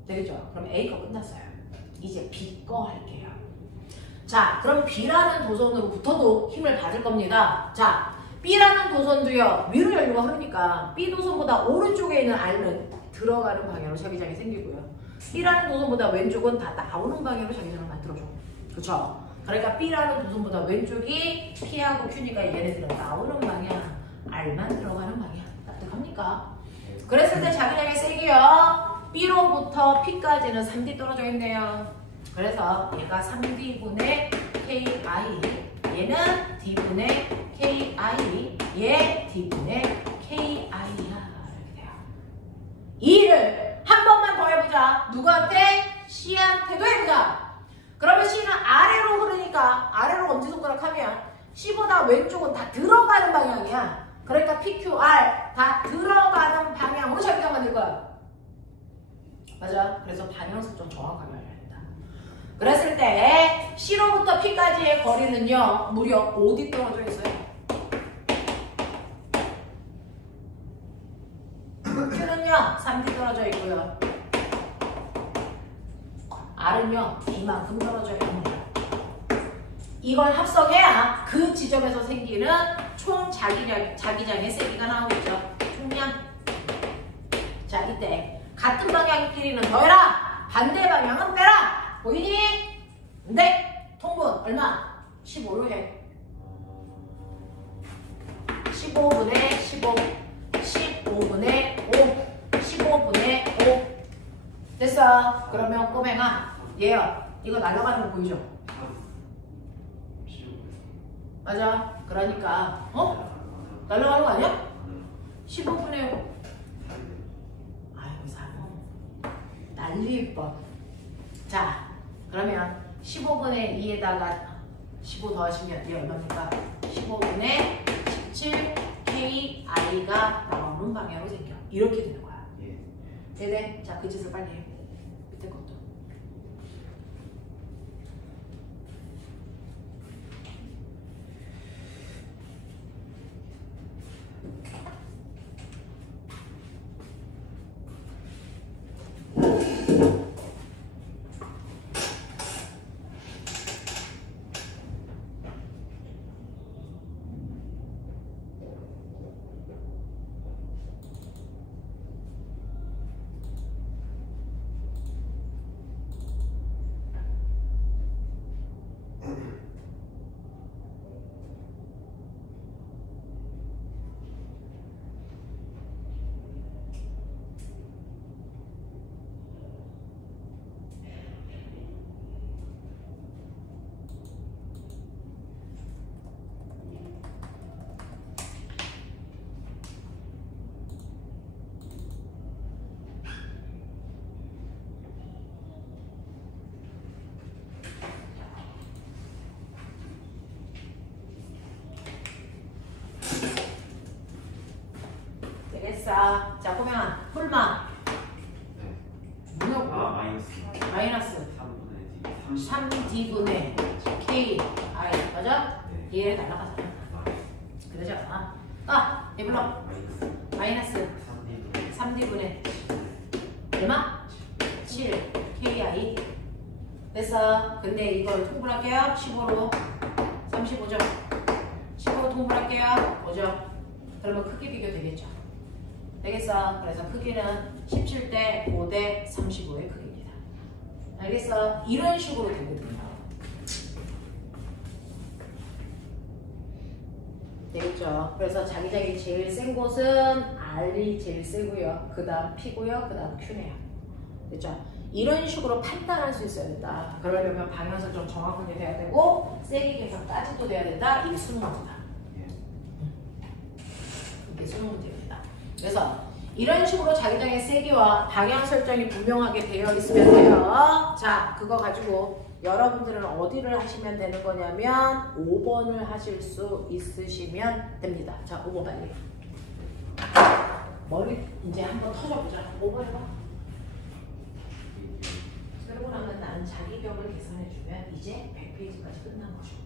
되겠죠? 그럼 A 거 끝났어요. 이제 B 거 할게요. 자, 그럼 B라는 도선으로부터도 힘을 받을 겁니다. 자, B라는 도선도요. 위로 연료가 흐르니까 B 도선보다 오른쪽에 있는 R은 들어가는 방향으로 자기장이 생기고요. B라는 도선보다 왼쪽은 다 나오는 방향으로 자기장을 만들어줘. 그렇죠? 그러니까 B라는 도선보다 왼쪽이 P하고 Q니까 얘네들은 나오는 방향, R만 들어가는 방향. 납득합니까? 그랬을 때 자기장의 세기요. B로부터 P까지는 3D 떨어져 있네요. 그래서 얘가 3D분의 KI, 얘는 D분의 KI, 얘 D분의 KI야. 이렇게 돼요. 이 일을 한 번만 더 해보자. 누구한테? C한테도 해보자. 그러면 C는 아래로 흐르니까 아래로 엄지손가락 하면 C보다 왼쪽은 다 들어가는 방향이야. 그러니까 PQR 다 들어가는 방향으로 자기가 만들 거야. 맞아. 그래서 방향을 좀 정확하게 알려야 된다. 그랬을 때 C로부터 P까지의 거리는요 무려 어디 떨어져 있어요? Q는요 3D 떨어져 있고요. R은요 이만큼 떨어져 있는 거예요. 이걸 합성해야 그 지점에서 생기는 총 자기장의 세기가 나오겠죠. 총량. 자, 이때 같은 방향의 길이는 더해라. 반대 방향은 빼라. 보이니? 네. 통분 얼마? 15로 해. 15분의 15, 15분의 5, 15분의 5. 됐어. 그러면 꼬맹아, 얘요. 이거 날아가는 거 보이죠? 맞아. 그러니까 날아가는 거 아니야? 15분의 5. 아이고 사람 난리일 뻔. 자 그러면 15분의 2에다가 15 더하시면 얘 얼마입니까? 15분의 17 KI가 나오는 방향으로 생겨. 이렇게 되는 거야. 네네. 자 그 짓을 빨리 해. 밑에 것도. 되겠어. 자 보면 홀마 뭐냐고? 마이너스 3D분의 KI 맞아? 얘 날아가잖아. 그러잖아. 해불러. 마이너스 3D분의 얼마? 7 KI. 됐어. 근데 이걸 통분할게요. 15로 35죠. 15 통분할게요. 5죠. 그러면 크기 비교 되겠죠. 되겠어. 그래서 크기는 17대 5대 35의 크기입니다. 알겠어? 이런 식으로 되거든요. 되겠죠? 그래서 자기장이 제일 센 곳은 R이 제일 세고요. 그 다음 P고요. 그 다음 Q네요. 됐죠? 이런 식으로 판단할 수 있어야 된다. 그러려면 방향성 좀 정확하게 돼야 되고 세기 계산까지도 돼야 된다. 이게 수능 문제다. 이게 수능 문제입니다. 그래서 이런 식으로 자기장의 세기와 방향 설정이 분명하게 되어 있으면 돼요. 자, 그거 가지고 여러분들은 어디를 하시면 되는 거냐면 5번을 하실 수 있으시면 됩니다. 자, 5번 빨리. 머리 이제 한번 터져보자. 5번 해봐. 그러고 나면 나는 자기벽을 계산해주면 이제 100페이지까지 끝난 거죠.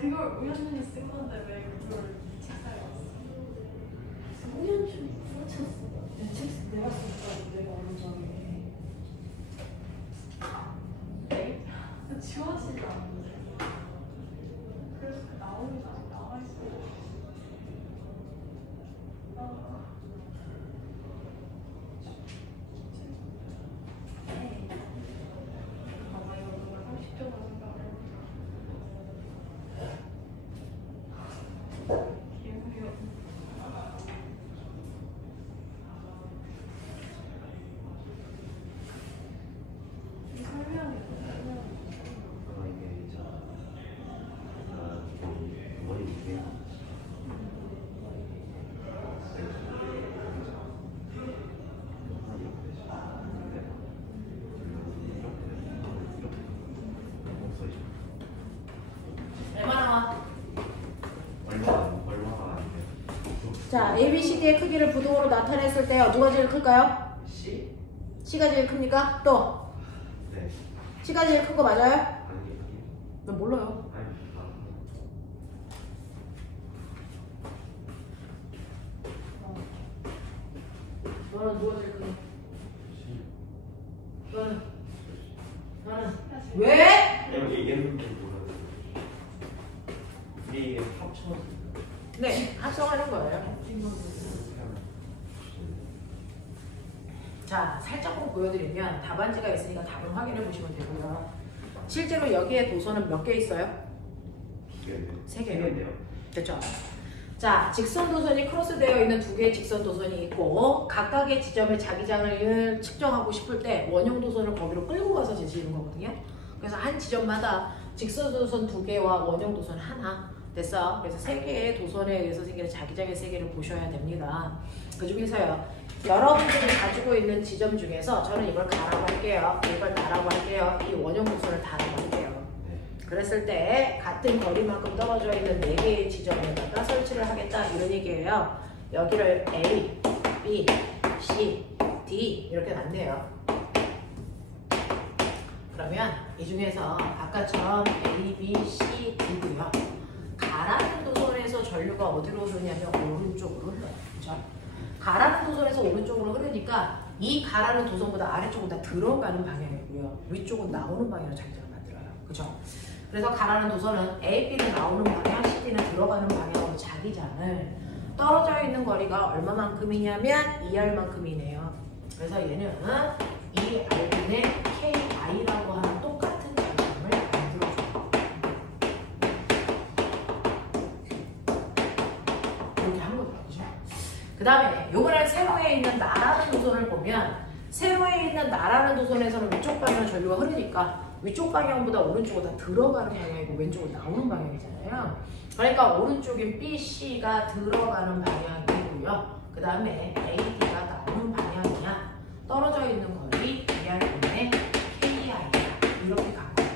그걸 우연히 쓴 건데 왜 그걸 책상에 왔어? 우연히 훔쳤어. 내가 쓰니까 내가 완전히. 네? 지워지지 않는데. 그래서 나오는 거 나와 있어. 봐봐 이거 누가 상식적으로 생각을 해보자. 자, ABCD의 크기를 부등호로 나타냈을 때요. 누가 제일 클까요? C? C가 제일 큽니까? 또? 네. C가 제일 큰 거 맞아요? 아니, 나 몰라요. 아니, 너는 누가 제일 크니? C. 너는? 왜? 여기 얘는 좀 몰라요. 이게 합쳐서. 네, 합성하는 거예요. 자, 살짝만 보여드리면 답안지가 있으니까 답을 확인해 보시면 되고요. 실제로 여기에 도선은 몇 개 있어요? 3개요. 됐죠? 자, 직선 도선이 크로스되어 있는 2개의 직선 도선이 있고 각각의 지점의 자기장을 측정하고 싶을 때 원형 도선을 거기로 끌고 가서 재시는 거거든요. 그래서 한 지점마다 직선 도선 2개와 원형 도선 하나. 됐어? 그래서 세 개의 도선에 의해서 생기는 자기장의 세계를 보셔야 됩니다. 그 중에서요. 여러분들이 가지고 있는 지점 중에서 저는 이걸 가라고 할게요. 이걸 나라고 할게요. 이 원형 도선을 다라고 할게요. 그랬을 때 같은 거리만큼 떨어져 있는 4개의 지점에다가 설치를 하겠다 이런 얘기예요. 여기를 A, B, C, D 이렇게 놨네요. 그러면 이 중에서 아까처럼 A, B, C, D고요. 가라는 도선에서 전류가 어디로 흐르냐면 오른쪽으로 흘러요. 그죠? 가라는 도선에서 오른쪽으로 흐르니까 이 가라는 도선보다 아래쪽은 다 들어가는 방향이고요. 위쪽은 나오는 방향으로 자기장을 만들어요. 그죠? 그래서 가라는 도선은 A, B는 나오는 방향, C, D는 들어가는 방향으로 자기장을 떨어져 있는 거리가 얼마만큼이냐면 2R만큼이네요. 그래서 얘는 2R분의 KI라고 하는 똑같은 자기장을 만들어줘요. 이렇게 한 거죠. 그죠? 그 다음에 요번에 세로에 있는 나라는 도선을 보면 세로에 있는 나라는 도선에서는 위쪽 방향 전류가 흐르니까 위쪽 방향보다 오른쪽으로 다 들어가는 방향이고 왼쪽으로 나오는 방향이잖아요. 그러니까 오른쪽인 B, C가 들어가는 방향이고요. 그 다음에 A, D가 나오는 방향이냐 떨어져 있는 거리 ER분의 KI야. 이렇게 간 거예요.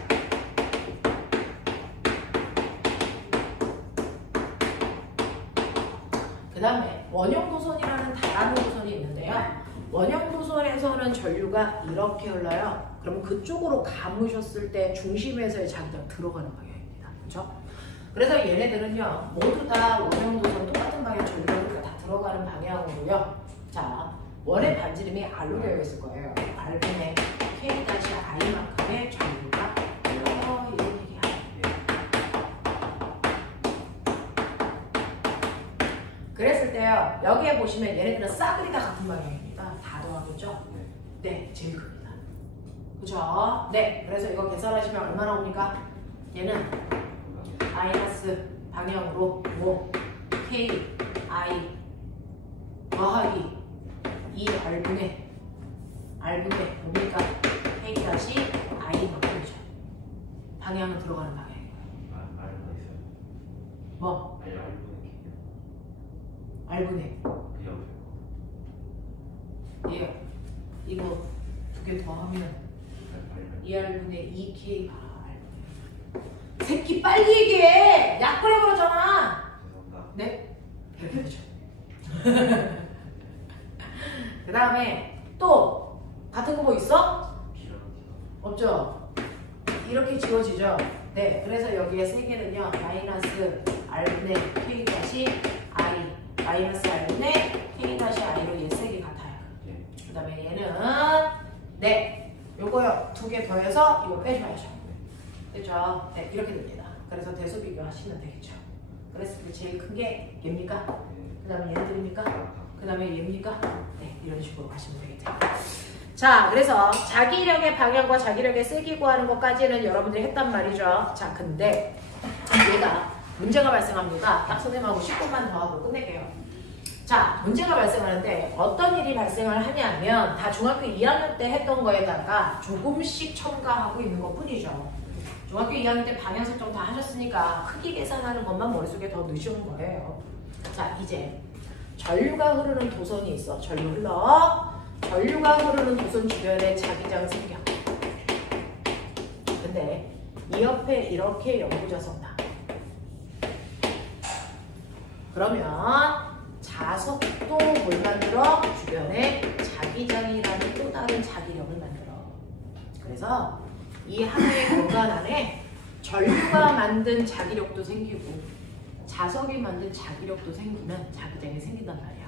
그 다음에 원형 도선이라는 다라는 도선이 있는데요. 원형 도선에서는 전류가 이렇게 흘러요. 그러면 그쪽으로 감으셨을 때 중심에서의 자기장 들어가는 방향입니다. 그렇죠? 그래서 얘네들은요. 모두 다 원형 도선 똑같은 방향 전류가 다 들어가는 방향으로요. 자, 원의 반지름이 R로 되어 있을 거예요. R분의 K-I만큼의 전류가 흘러요. 이런 얘기야. 그랬을 때요. 여기에 보시면 얘네들은 싸그리 다 같은 방향입니다. 다 더하겠죠? 네, 제일 큽니다. 그죠? 네, 그래서 이거 계산하시면 얼마 나옵니까? 얘는 마이너스 방향으로 뭐 K, I 더하기 2R분의 뭡니까? K 다시 I 만큼이죠. 방향은 들어가는 방향이에요. 알고 있어요. 뭐? 아니 알고는 R분의 그냥 예, 이거 두 개 더하면 2R분의 2K 새끼 빨리 얘기해! 약분해 그러잖아! 죄송합니다. 네? 이렇게 되죠. 그 다음에 또 같은 거 뭐 있어? 없죠? 이렇게 지워지죠? 네, 그래서 여기에 세 개는요. 마이너스 R분의 K 다시 I 마이너스 R분의 K 다시 I로 얘 세 개 같아요. 그 다음에 얘는 네, 요거요. 두 개 더해서 이거 빼줘야죠. 그죠? 네, 이렇게 됩니다. 그래서 대수 비교하시면 되겠죠. 그랬을 때 제일 큰 게 얘입니까? 그 다음에 얘들입니까? 그 다음에 얘입니까? 네, 이런 식으로 가시면 되겠죠. 자, 그래서 자기력의 방향과 자기력의 세기 구하는 것까지는 여러분들이 했단 말이죠. 자, 근데 얘가 문제가 발생합니다. 딱 선생님하고 10분만 더 하고 끝낼게요. 자, 문제가 발생하는데 어떤 일이 발생을 하냐면 다 중학교 2학년 때 했던 거에다가 조금씩 첨가하고 있는 것 뿐이죠. 중학교 2학년 때 방향 설정 다 하셨으니까 크기 계산하는 것만 머릿속에 더 넣으시는 거예요. 자, 이제 전류가 흐르는 도선이 있어. 전류 흘러. 전류가 흐르는 도선 주변에 자기장 생겨. 근데 이 옆에 이렇게 연고자석 나. 그러면 자석도 뭘 만들어? 주변에 자기장이라는 또 다른 자기력을 만들어. 그래서 이 하나의 공간 안에 전류가 만든 자기력도 생기고 자석이 만든 자기력도 생기는 자기장이 생긴단 말이야.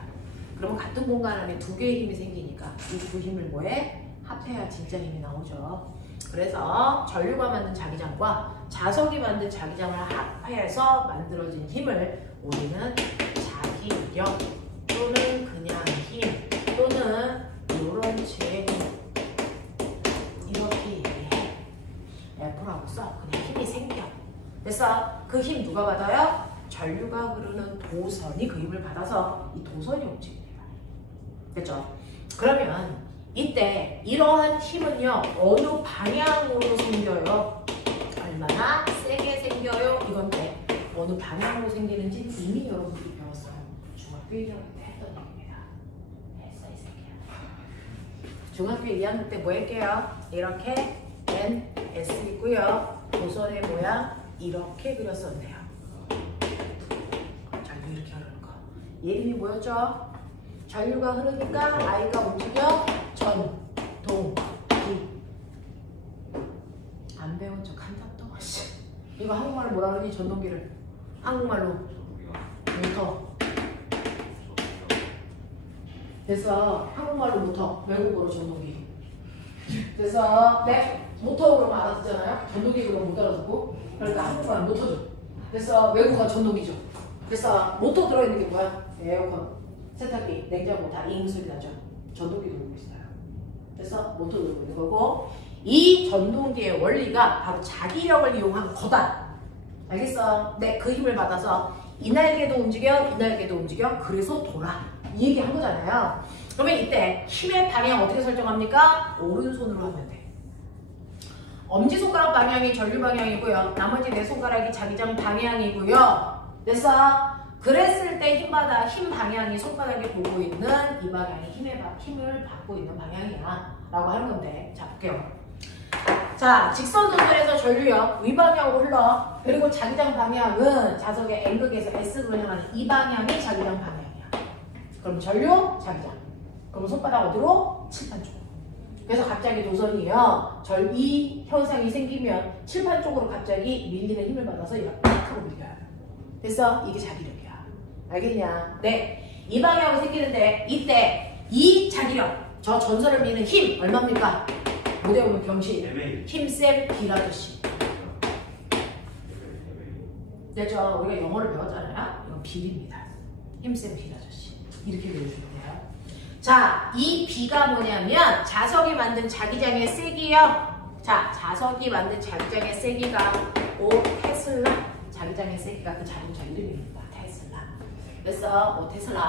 그러면 같은 공간 안에 두 개의 힘이 생기니까 이 두 힘을 뭐해? 합해야 진짜 힘이 나오죠. 그래서 전류가 만든 자기장과 자석이 만든 자기장을 합해서 만들어진 힘을 우리는 자기력 또는 그냥 힘 또는 이런 제 이렇게 얘기해. F라고 써. 그냥 힘이 생겨. 그래서 그 힘 누가 받아요? 전류가 흐르는 도선이 그 힘을 받아서 이 도선이 움직입니다. 됐죠? 그러면 이때 이러한 힘은요 어느 방향으로 생겨요? 얼마나 세게 생겨요? 이건데 어느 방향으로 생기는지 이미 여러분들이 배웠어요. 중학교 1학년 때 했던 얘기입니다. 했어 이 새끼야. 중학교 2학년 때 뭐 할게요? 이렇게 NS 있고요. 도선의 모양 이렇게 그렸었네요. 전류 이렇게 흐르는 거. 얘 이름이 뭐였죠? 전류가 흐르니까 아이가 움직여 전, 동, 기. 안 배운 척 한다 또. 이거 한국말로 뭐라 그러니? 전동기를 한국말로 모터. 그래서 한국말로 모터, 외국어로 전동기. 그래서 네, 모터 그러면 알아듣잖아요. 전동기 그러면 못 알아듣고. 그러니까 한국말은 모터죠. 그래서 외국어가 전동기죠. 그래서 모터 들어있는 게 뭐야? 에어컨, 세탁기, 냉장고 다 잉 소리 나죠. 전동기 돌고 있어요. 그래서 모터 돌고 있는 거고, 이 전동기의 원리가 바로 자기력을 이용한 거다. 알겠어? 네, 그 힘을 받아서 이 날개도 움직여, 이 날개도 움직여. 그래서 돌아. 이 얘기 한 거잖아요. 그러면 이때 힘의 방향 어떻게 설정합니까? 오른손으로 하면 돼. 엄지손가락 방향이 전류 방향이고요. 나머지 네 손가락이 자기장 방향이고요. 그래서 그랬을 때 힘받아 힘 방향이 손바닥에 보고 있는 이 방향이 힘을 받고 있는 방향이야 라고 하는 건데, 자 볼게요. 자, 직선 도선에서 전류역 위방향으로 흘러. 그리고 자기장 방향은 자석의 N극에서 S극을 향하는 이 방향이 자기장 방향이야. 그럼 전류, 자기장. 그럼 손바닥 어디로? 칠판 쪽으로. 그래서 갑자기 도선이요. 이 현상이 생기면 칠판 쪽으로 갑자기 밀리는 힘을 받아서 이렇게 탁 하고 밀려요. 그래서 이게 자기력이야. 알겠냐? 네. 이 방향으로 생기는데 이때 이 자기력, 저 전선을 미는 힘 얼마입니까? 무대 오면 병신. 힘센 비라듯이. 됐죠? 우리가 영어를 배웠잖아요. 이건 비입니다. 힘센 비라듯이. 이렇게 외워주면 돼요. 자, 이 비가 뭐냐면 자석이 만든 자기장의 세기요. 자, 자석이 만든 자기장의 세기가 5테슬라. 자기장의 세기가 그 자동차 이름입니다. 테슬라. 그래서 5테슬라.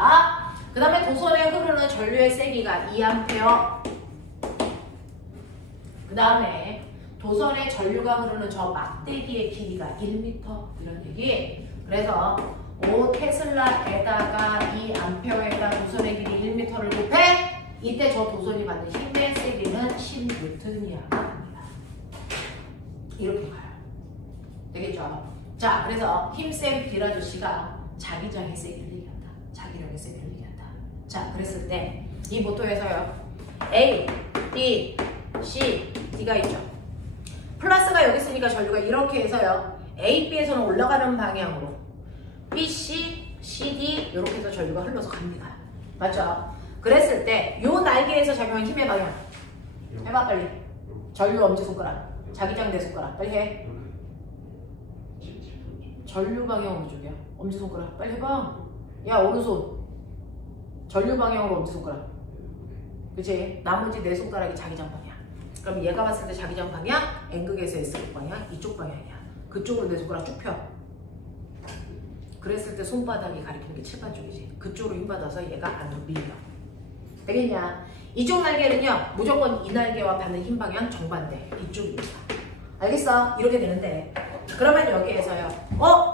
그 다음에 도선에 흐르는 전류의 세기가 2A. 그 다음에 도선에 전류가 흐르는 저 막대기의 길이가 1m. 이런 얘기. 그래서 5테슬라에다가 2A에다 도선의 길이 1m를 곱해. 이때 저 도선이 받는 힘의 세기는 10N이라고 합니다. 이렇게 가요. 되겠죠? 자, 그래서 힘센 비라저씨가 자기장의 세기를 얘기한다. 자기력의 세기를 얘기한다. 자, 그랬을 때 이 모토에서요. A, B, C, D가 있죠. 플러스가 여기 있으니까 전류가 이렇게 해서요. A, B에서는 올라가는 방향으로 B, C, C, D 이렇게 해서 전류가 흘러서 갑니다. 맞죠? 그랬을 때 요 날개에서 작용한 힘의 방향 해봐 빨리. 전류 엄지손가락, 자기장 대손가락 빨리 해. 전류 방향 오른쪽이야. 엄지손가락 빨리 해봐. 야 오른손 전류 방향으로 엄지손가락. 그치? 나머지 네 손가락이 자기장 방향. 그럼 얘가 봤을 때 자기장 방향, N극에서 S극 방향, 이쪽 방향이야. 그쪽으로 내 손가락 쭉 펴. 그랬을 때 손바닥이 가리키는 게 칠판 쪽이지. 그쪽으로 힘받아서 얘가 안으로 밀려. 되겠냐? 이쪽 날개는요. 무조건 이 날개와 받는 힘 방향 정반대. 이쪽입니다. 알겠어? 이렇게 되는데 그러면 여기에서요.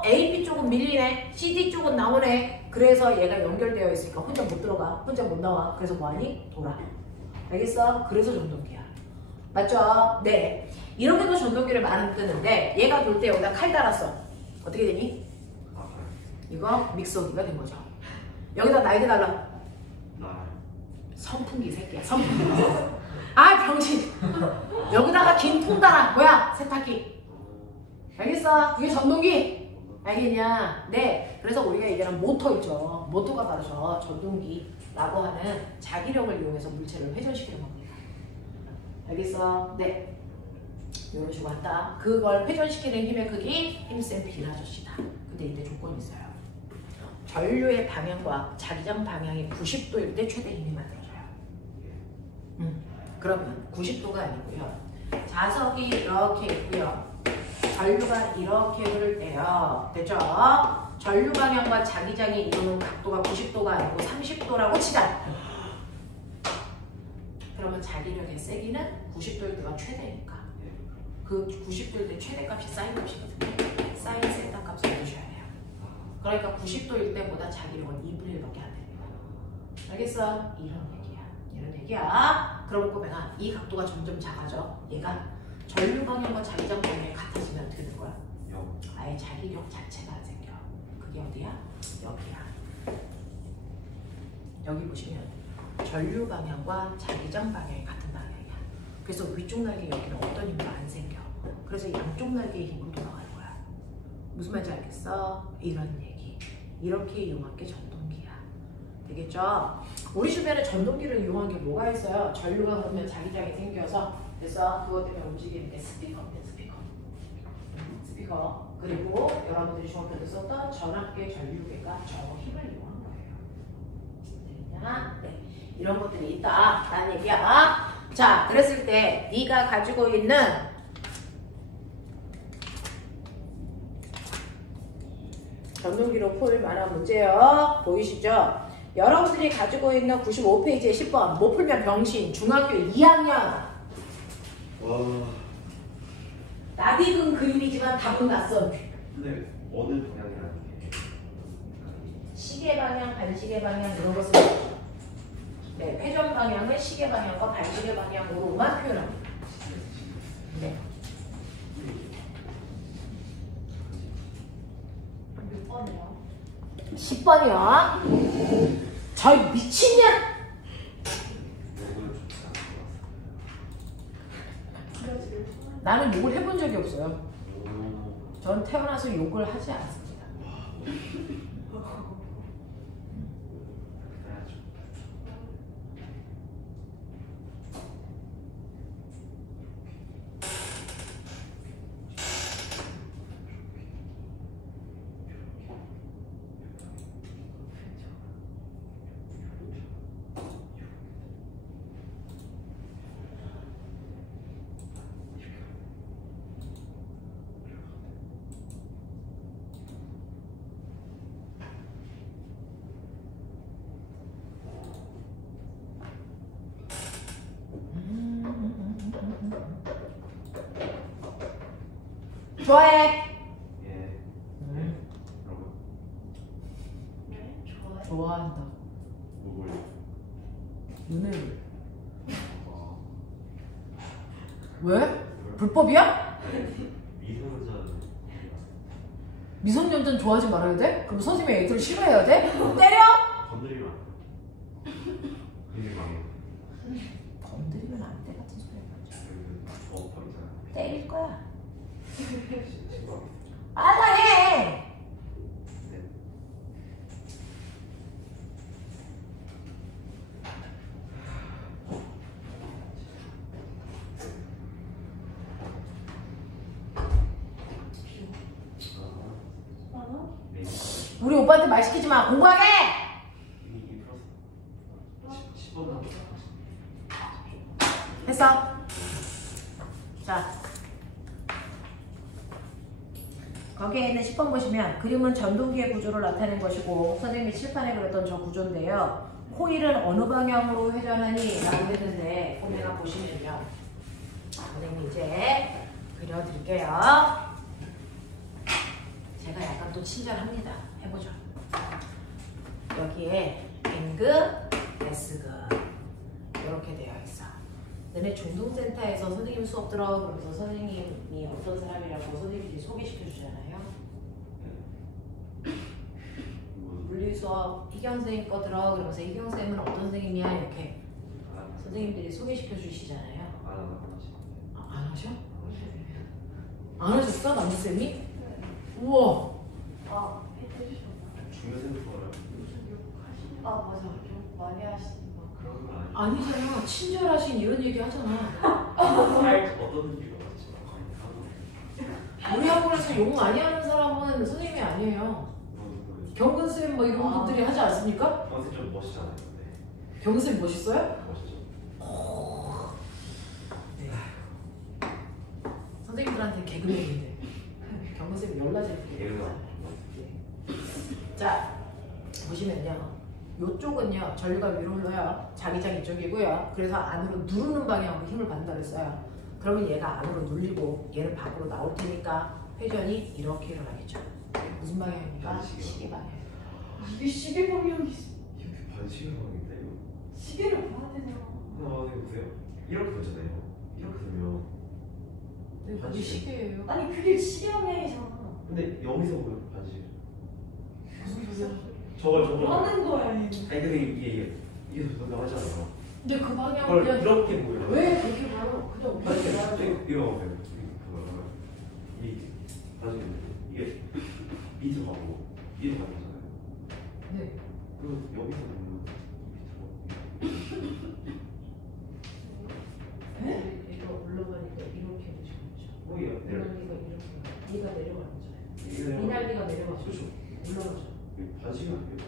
A, B 쪽은 밀리네. C, D 쪽은 나오네. 그래서 얘가 연결되어 있으니까 혼자 못 들어가. 혼자 못 나와. 그래서 뭐하니? 돌아. 알겠어? 그래서 전동기야. 맞죠? 네. 이렇게 해서 전동기를 말은 끄는데 얘가 돌 때 여기다 칼 달았어. 어떻게 되니? 이거 믹서기가 된 거죠. 여기다 날개 달라. 선풍기 새끼야. 선풍기. 아 병신. 여기다가 긴 통 달아. 뭐야? 세탁기. 알겠어? 그게 전동기. 알겠냐? 네. 그래서 우리가 얘기하는 모터 있죠. 모터가 바로 저 전동기라고 하는 자기력을 이용해서 물체를 회전시키는 겁니다. 알겠어? 네. 이런 식으로 한다. 그걸 회전시키는 힘의 크기 힘센 비라저씨다. 근데 이때 조건이 있어요. 전류의 방향과 자기장 방향이 90도일 때 최대 힘이 만들어져요. 그러면 90도가 아니고요. 자석이 이렇게 있고요. 전류가 이렇게 흐를 때요. 됐죠? 전류 방향과 자기장이 이루는 각도가 90도가 아니고 30도라고 치자. 그러면 자기력의 세기는 90도일 때가 최대니까. 그 90도일 때 최대값이 사인 값이거든요. 사인 세타 값을 해주셔야 돼요. 그러니까 90도일 때보다 자기력은 2분의 1밖에 안 됩니다. 알겠어? 이런 얘기야. 그럼 꼬맹아, 이 각도가 점점 작아져. 얘가 전류 방향과 자기장 방향이 같아지면 어떻게 될 거야? 아예 자기력 자체가 안 생겨. 그게 어디야? 여기야. 여기 보시면 전류 방향과 자기장 방향이 같은 방향이야. 그래서 위쪽 날개 여기는 어떤 힘도 안 생겨. 그래서 양쪽 날개의 힘으로 돌아가는 거야. 무슨 말인지 알겠어? 이런 얘기. 이렇게 이용한 게 전동기야. 되겠죠? 우리 주변에 전동기를 이용한 게 뭐가 있어요? 전류가 그러면 자기장이 생겨서 그래서 그것 때문에 움직이는 게 스피커인데 스피커. 그리고 여러분들이 중학교 때 썼던 전압계 전류계가 저 힘을 이용한 거예요. 되겠냐? 네. 이런 것들이 있다 라는 얘기야. 자, 그랬을 때 네가 가지고 있는 전동기로 풀 만한 문제요. 보이시죠? 여러분들이 가지고 있는 95페이지의 10번 못 풀면 병신 중학교 2학년 낯익은 그림이지만 답은 낯선. 근데 어느 방향이라는 게 시계 방향, 반시계 방향 이런 것은 네, 회전 방향을 시계 방향과 반시계 방향으로만 표현합니다. 네. 몇 번이요? 10번이요. 저희 미친년! 나는 욕을 해본 적이 없어요. 전 태어나서 욕을 하지 않습니다. 좋아해. 예. 여러분 네, 좋아요. 좋아한다. 누굴 눈을. 왜? 불법이야? 미성년자 미성년자는 좋아하지 말아야 돼? 그럼 선생님이 애들을 싫어해야 돼? 때려? 건드리면 안 돼. 건드리면 안 돼. 건드리면 안 돼 같은 소리 하지. 버리잖아. 때릴 거야. 신고. 알아해. 네. 네. 우리 오빠한테 말 시키지 마. 공부하게. 이미 풀었어. 10번 남았어. 했어. 자. 거기에 있는 10번 보시면 그림은 전동기의 구조를 나타낸 것이고 선생님이 칠판에 그렸던 저 구조인데요. 코일은 어느 방향으로 회전하니? 라고 했는데 꼬매가 보시면요. 선생님이 이제 그려드릴게요. 제가 약간 또 친절합니다. 해보죠. 여기에 N극, S극 이렇게 되어 있어. 너네 중동센터에서 선생님 수업 들어 그러면서 선생님이 어떤 사람이라고 선생님들이 소개시켜 주잖아요. 물리 수업 희경 선생님 거 들어 그러면서 희경 선생님은 어떤 선생님이야 이렇게 선생님들이 소개시켜 주시잖아요. 안 하셔? 안 하셨어? 남수쌤이? 우와. 아, 해주셨나? 중요생각을 아, 맞아. 욕 많이 하시는 거. 그런 거 아니야. 아니잖아. 친절하신 이런 얘기 하잖아. 어떤 느낌이 맞지? 우리 학원에서 욕 많이 하는 사람은 선생님이 아니에요. 경근쌤 뭐 이런 분들이 하지 않습니까? 선생님 좀 멋있잖아요. 근데 경근쌤 멋있어요? 멋있죠. 네. 선생님들한테 개그맨인데 경근쌤이 열나질 게. 개그맨. 자 보시면요. 이쪽은요 전류가 위로 흘러요. 자기장 이쪽이고요. 그래서 안으로 누르는 방향으로 힘을 받는다 그랬어요. 그러면 얘가 안으로 눌리고 얘는 밖으로 나올 테니까 회전이 이렇게 일어나겠죠. 무슨 방향입니까? 반시계. 시계 방향. 이게 시계 방향이 이렇게 반시계 방향인데 이거. 시계를 봐야 되잖아. 하나 보세요. 이렇게 되잖아요. 이렇게 되면. 근데 그게 반시계. 시계예요. 아니 그게 시계 방향이잖아. 근데 여기서 보면 반시계. 무슨 소리야? 저걸. 뭐 하는 거야 얘는. 아니 근데 이게 분명하잖아요. 근데 그 방향 그걸 그냥 이렇게 보여요. 왜 그렇게 말어? 그냥 아니 이렇게 말하죠. 이거 보세요. 그거 이 반시계 이게 밑으로 가고 위로 가는 거잖아요. 네. 그리고 여기서 보면 네? 얘가 올라가니까 이렇게 되시죠. 여기가 내려. 올라가니까 이렇게. 얘가 내려가는 거잖아요. 이게 이날비가 내려가죠. 그렇죠. 올라가죠. 이게 반시계 아니에요?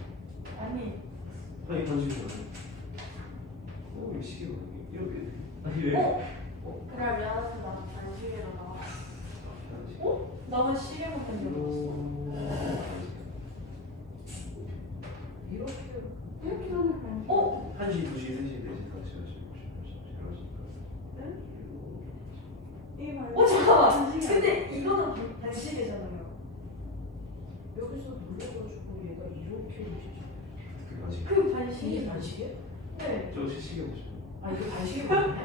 아니 아니 반시계잖아요. 이거 시계가 이렇게 아니 왜? 그래 미안한데 나도 반시계로 나와. 반시계. 나는 시계 방향이 이렇게. 이렇게 하면 반시계. 1시, 2시, 3시, 4시, 5시, 6시, 7시. 이게 방향. 잠깐만. 근데 이거는 반시계잖아요. 여기서 눌러가지고 얘가 이렇게 되시죠. 그 반시계. 그 이게 반시계. 반시계? 네. 저 시계 보시죠. 아 이게 반시계 맞네.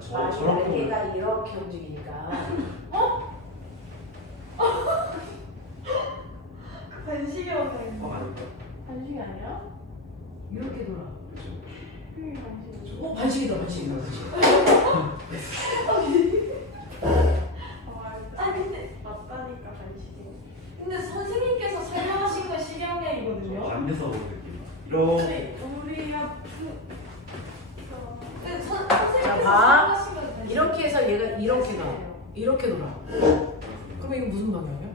저런 거 얘가 이렇게 움직이니까. 반시계 방향. 아닌가? 반시계 아니야? 이렇게 돌아. 그렇죠. 그게 반시계. 반시계다 반시계다. 아니 근데 맞다니까 반시계. 근데 선생님께서 설명하신 건 시계 방향이거든요. 반대서 보는 느낌. 이렇게. 우리야 근데 자, 선생님께서 봐. 설명하신 건 반시계. 이렇게 해서 얘가 이렇게 돌아. 이렇게 돌아. 그럼 이거 무슨 방향이야?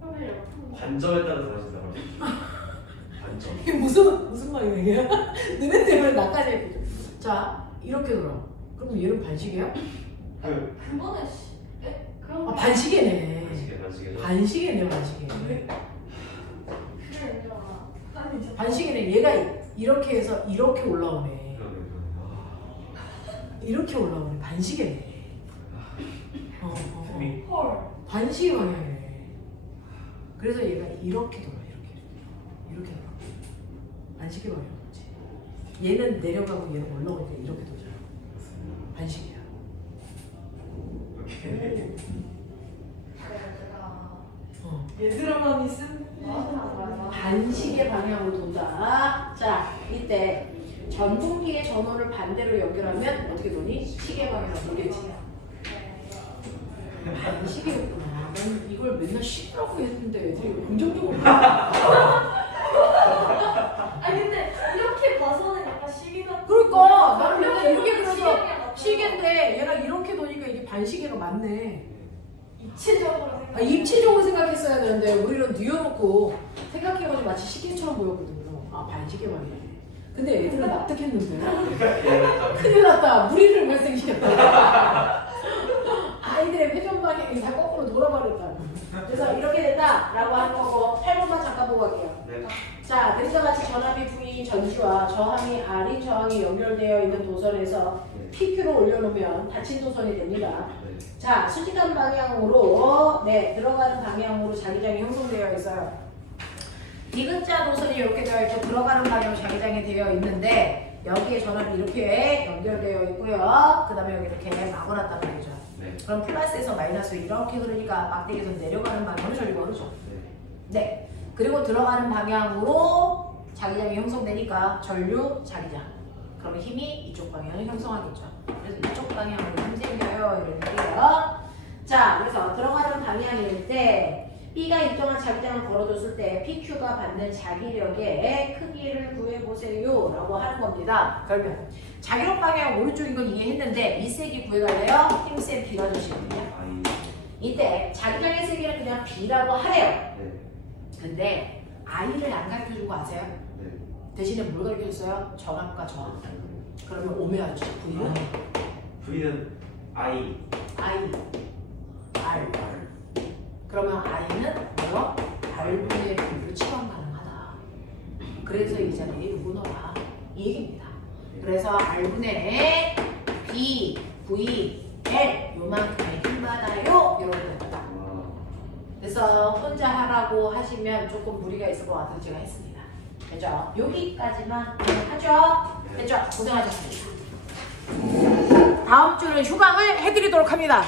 형이 옆으로. 반점에 따라서 다시 나가요. 반점. 이게 무슨 방향이야? 너네 때문에 나까지 해보죠. 자 이렇게 돌아. 그럼 얘는 반시계야? 그 그거는 그럼 아 반시계네. 반시계. 반시계네 반시계. 그래 인정아. 아니 저 반시계네. 얘가 이렇게 해서 이렇게 올라오네. 이렇게 올라오네. 반시계네. 미. 헐. 반시계 방향이네. 그래서 얘가 이렇게 돌아. 이렇게 돌아. 반시계 방향이지. 얘는 내려가고 얘는 올라오니까 이렇게 돌잖아. 반시계야. 이렇게. 얘들아만 있음. 맞아. 반시계 방향으로 돈다. 자, 이때 전동기의 전원을 반대로 연결하면 어떻게 도니? 시계 방향으로 돌겠지. 반시계였구나. 난 이걸 맨날 시계라고 했는데 애들이 긍정적으로 아니 근데 이렇게 봐서는 약간 시계 같은. 그러니까 나는 맨날 이렇게 시계 그래서 방향 같아. 시계인데 얘가 이렇게 도니까 이게 반시계가 맞네. 입체적으로 생각. 아, 입체적으로 생각했어야 되는데 우리는 뉘어놓고 생각해가지고 마치 시계처럼 보였거든요. 아 반시계 말이네. 근데 애들은 납득했는데 큰일 났다. 무리를 발생시켰다. 아이들의 회전 방향이 다 거꾸로 돌아버렸다. 그래서 이렇게 됐다라고 하는 거고 8번만 잠깐 보고 갈게요. 네. 자, 그림과 같이 전압이 V인 전지와 저항이 R인 저항이 연결되어 있는 도선에서 PQ를 올려놓으면 닫힌 도선이 됩니다. 네. 자, 수직한 방향으로 들어가는 방향으로 자기장이 형성되어 있어요. 디귿자 도선이 이렇게 되어 있고 들어가는 방향으로 자기장이 되어 있는데 여기에 전압이 이렇게 연결되어 있고요. 그 다음에 여기 이렇게 막아놨단 말이죠. 네. 그럼 플러스에서 마이너스 이렇게 흐르니까 막대기에서 내려가는 방향으로 전류가 흐르죠. 네. 그리고 들어가는 방향으로 자기장이 형성되니까 전류, 자기장. 그러면 힘이 이쪽 방향을 형성하겠죠. 그래서 이쪽 방향으로 힘 생겨요. 이렇게요. 자, 그래서 들어가는 방향일 때 B가 일정한 자기장을 걸어줬을 때 PQ가 받는 자기력의 크기를 구해보세요 라고 하는 겁니다. 그러면 자기력 방향 오른쪽인 건 이해했는데 이 세기 구해갈래요? 힘센 B가 주시거든요. 이때 자기장의 세기는 그냥 B라고 하래요. 네. 근데 I를 안 가르쳐주고 아세요? 네. 대신에 뭘 가르쳐줬어요? 저항과 저항. 그러면 오메가 주죠. V는 V는 I. I, R. 그러면 I는 뭐요? R분의 B로 치환 가능하다. 그래서 이 자리에 요거 넣어라. 이 얘기입니다. 그래서 R분의 B, V, 요만큼의 힘 받아요. 이러면 됩니다. 그래서 혼자 하라고 하시면 조금 무리가 있을 것 같아서 제가 했습니다. 됐죠? 여기까지만 하죠? 됐죠? 고생하셨습니다. 다음 주는 휴강을 해드리도록 합니다.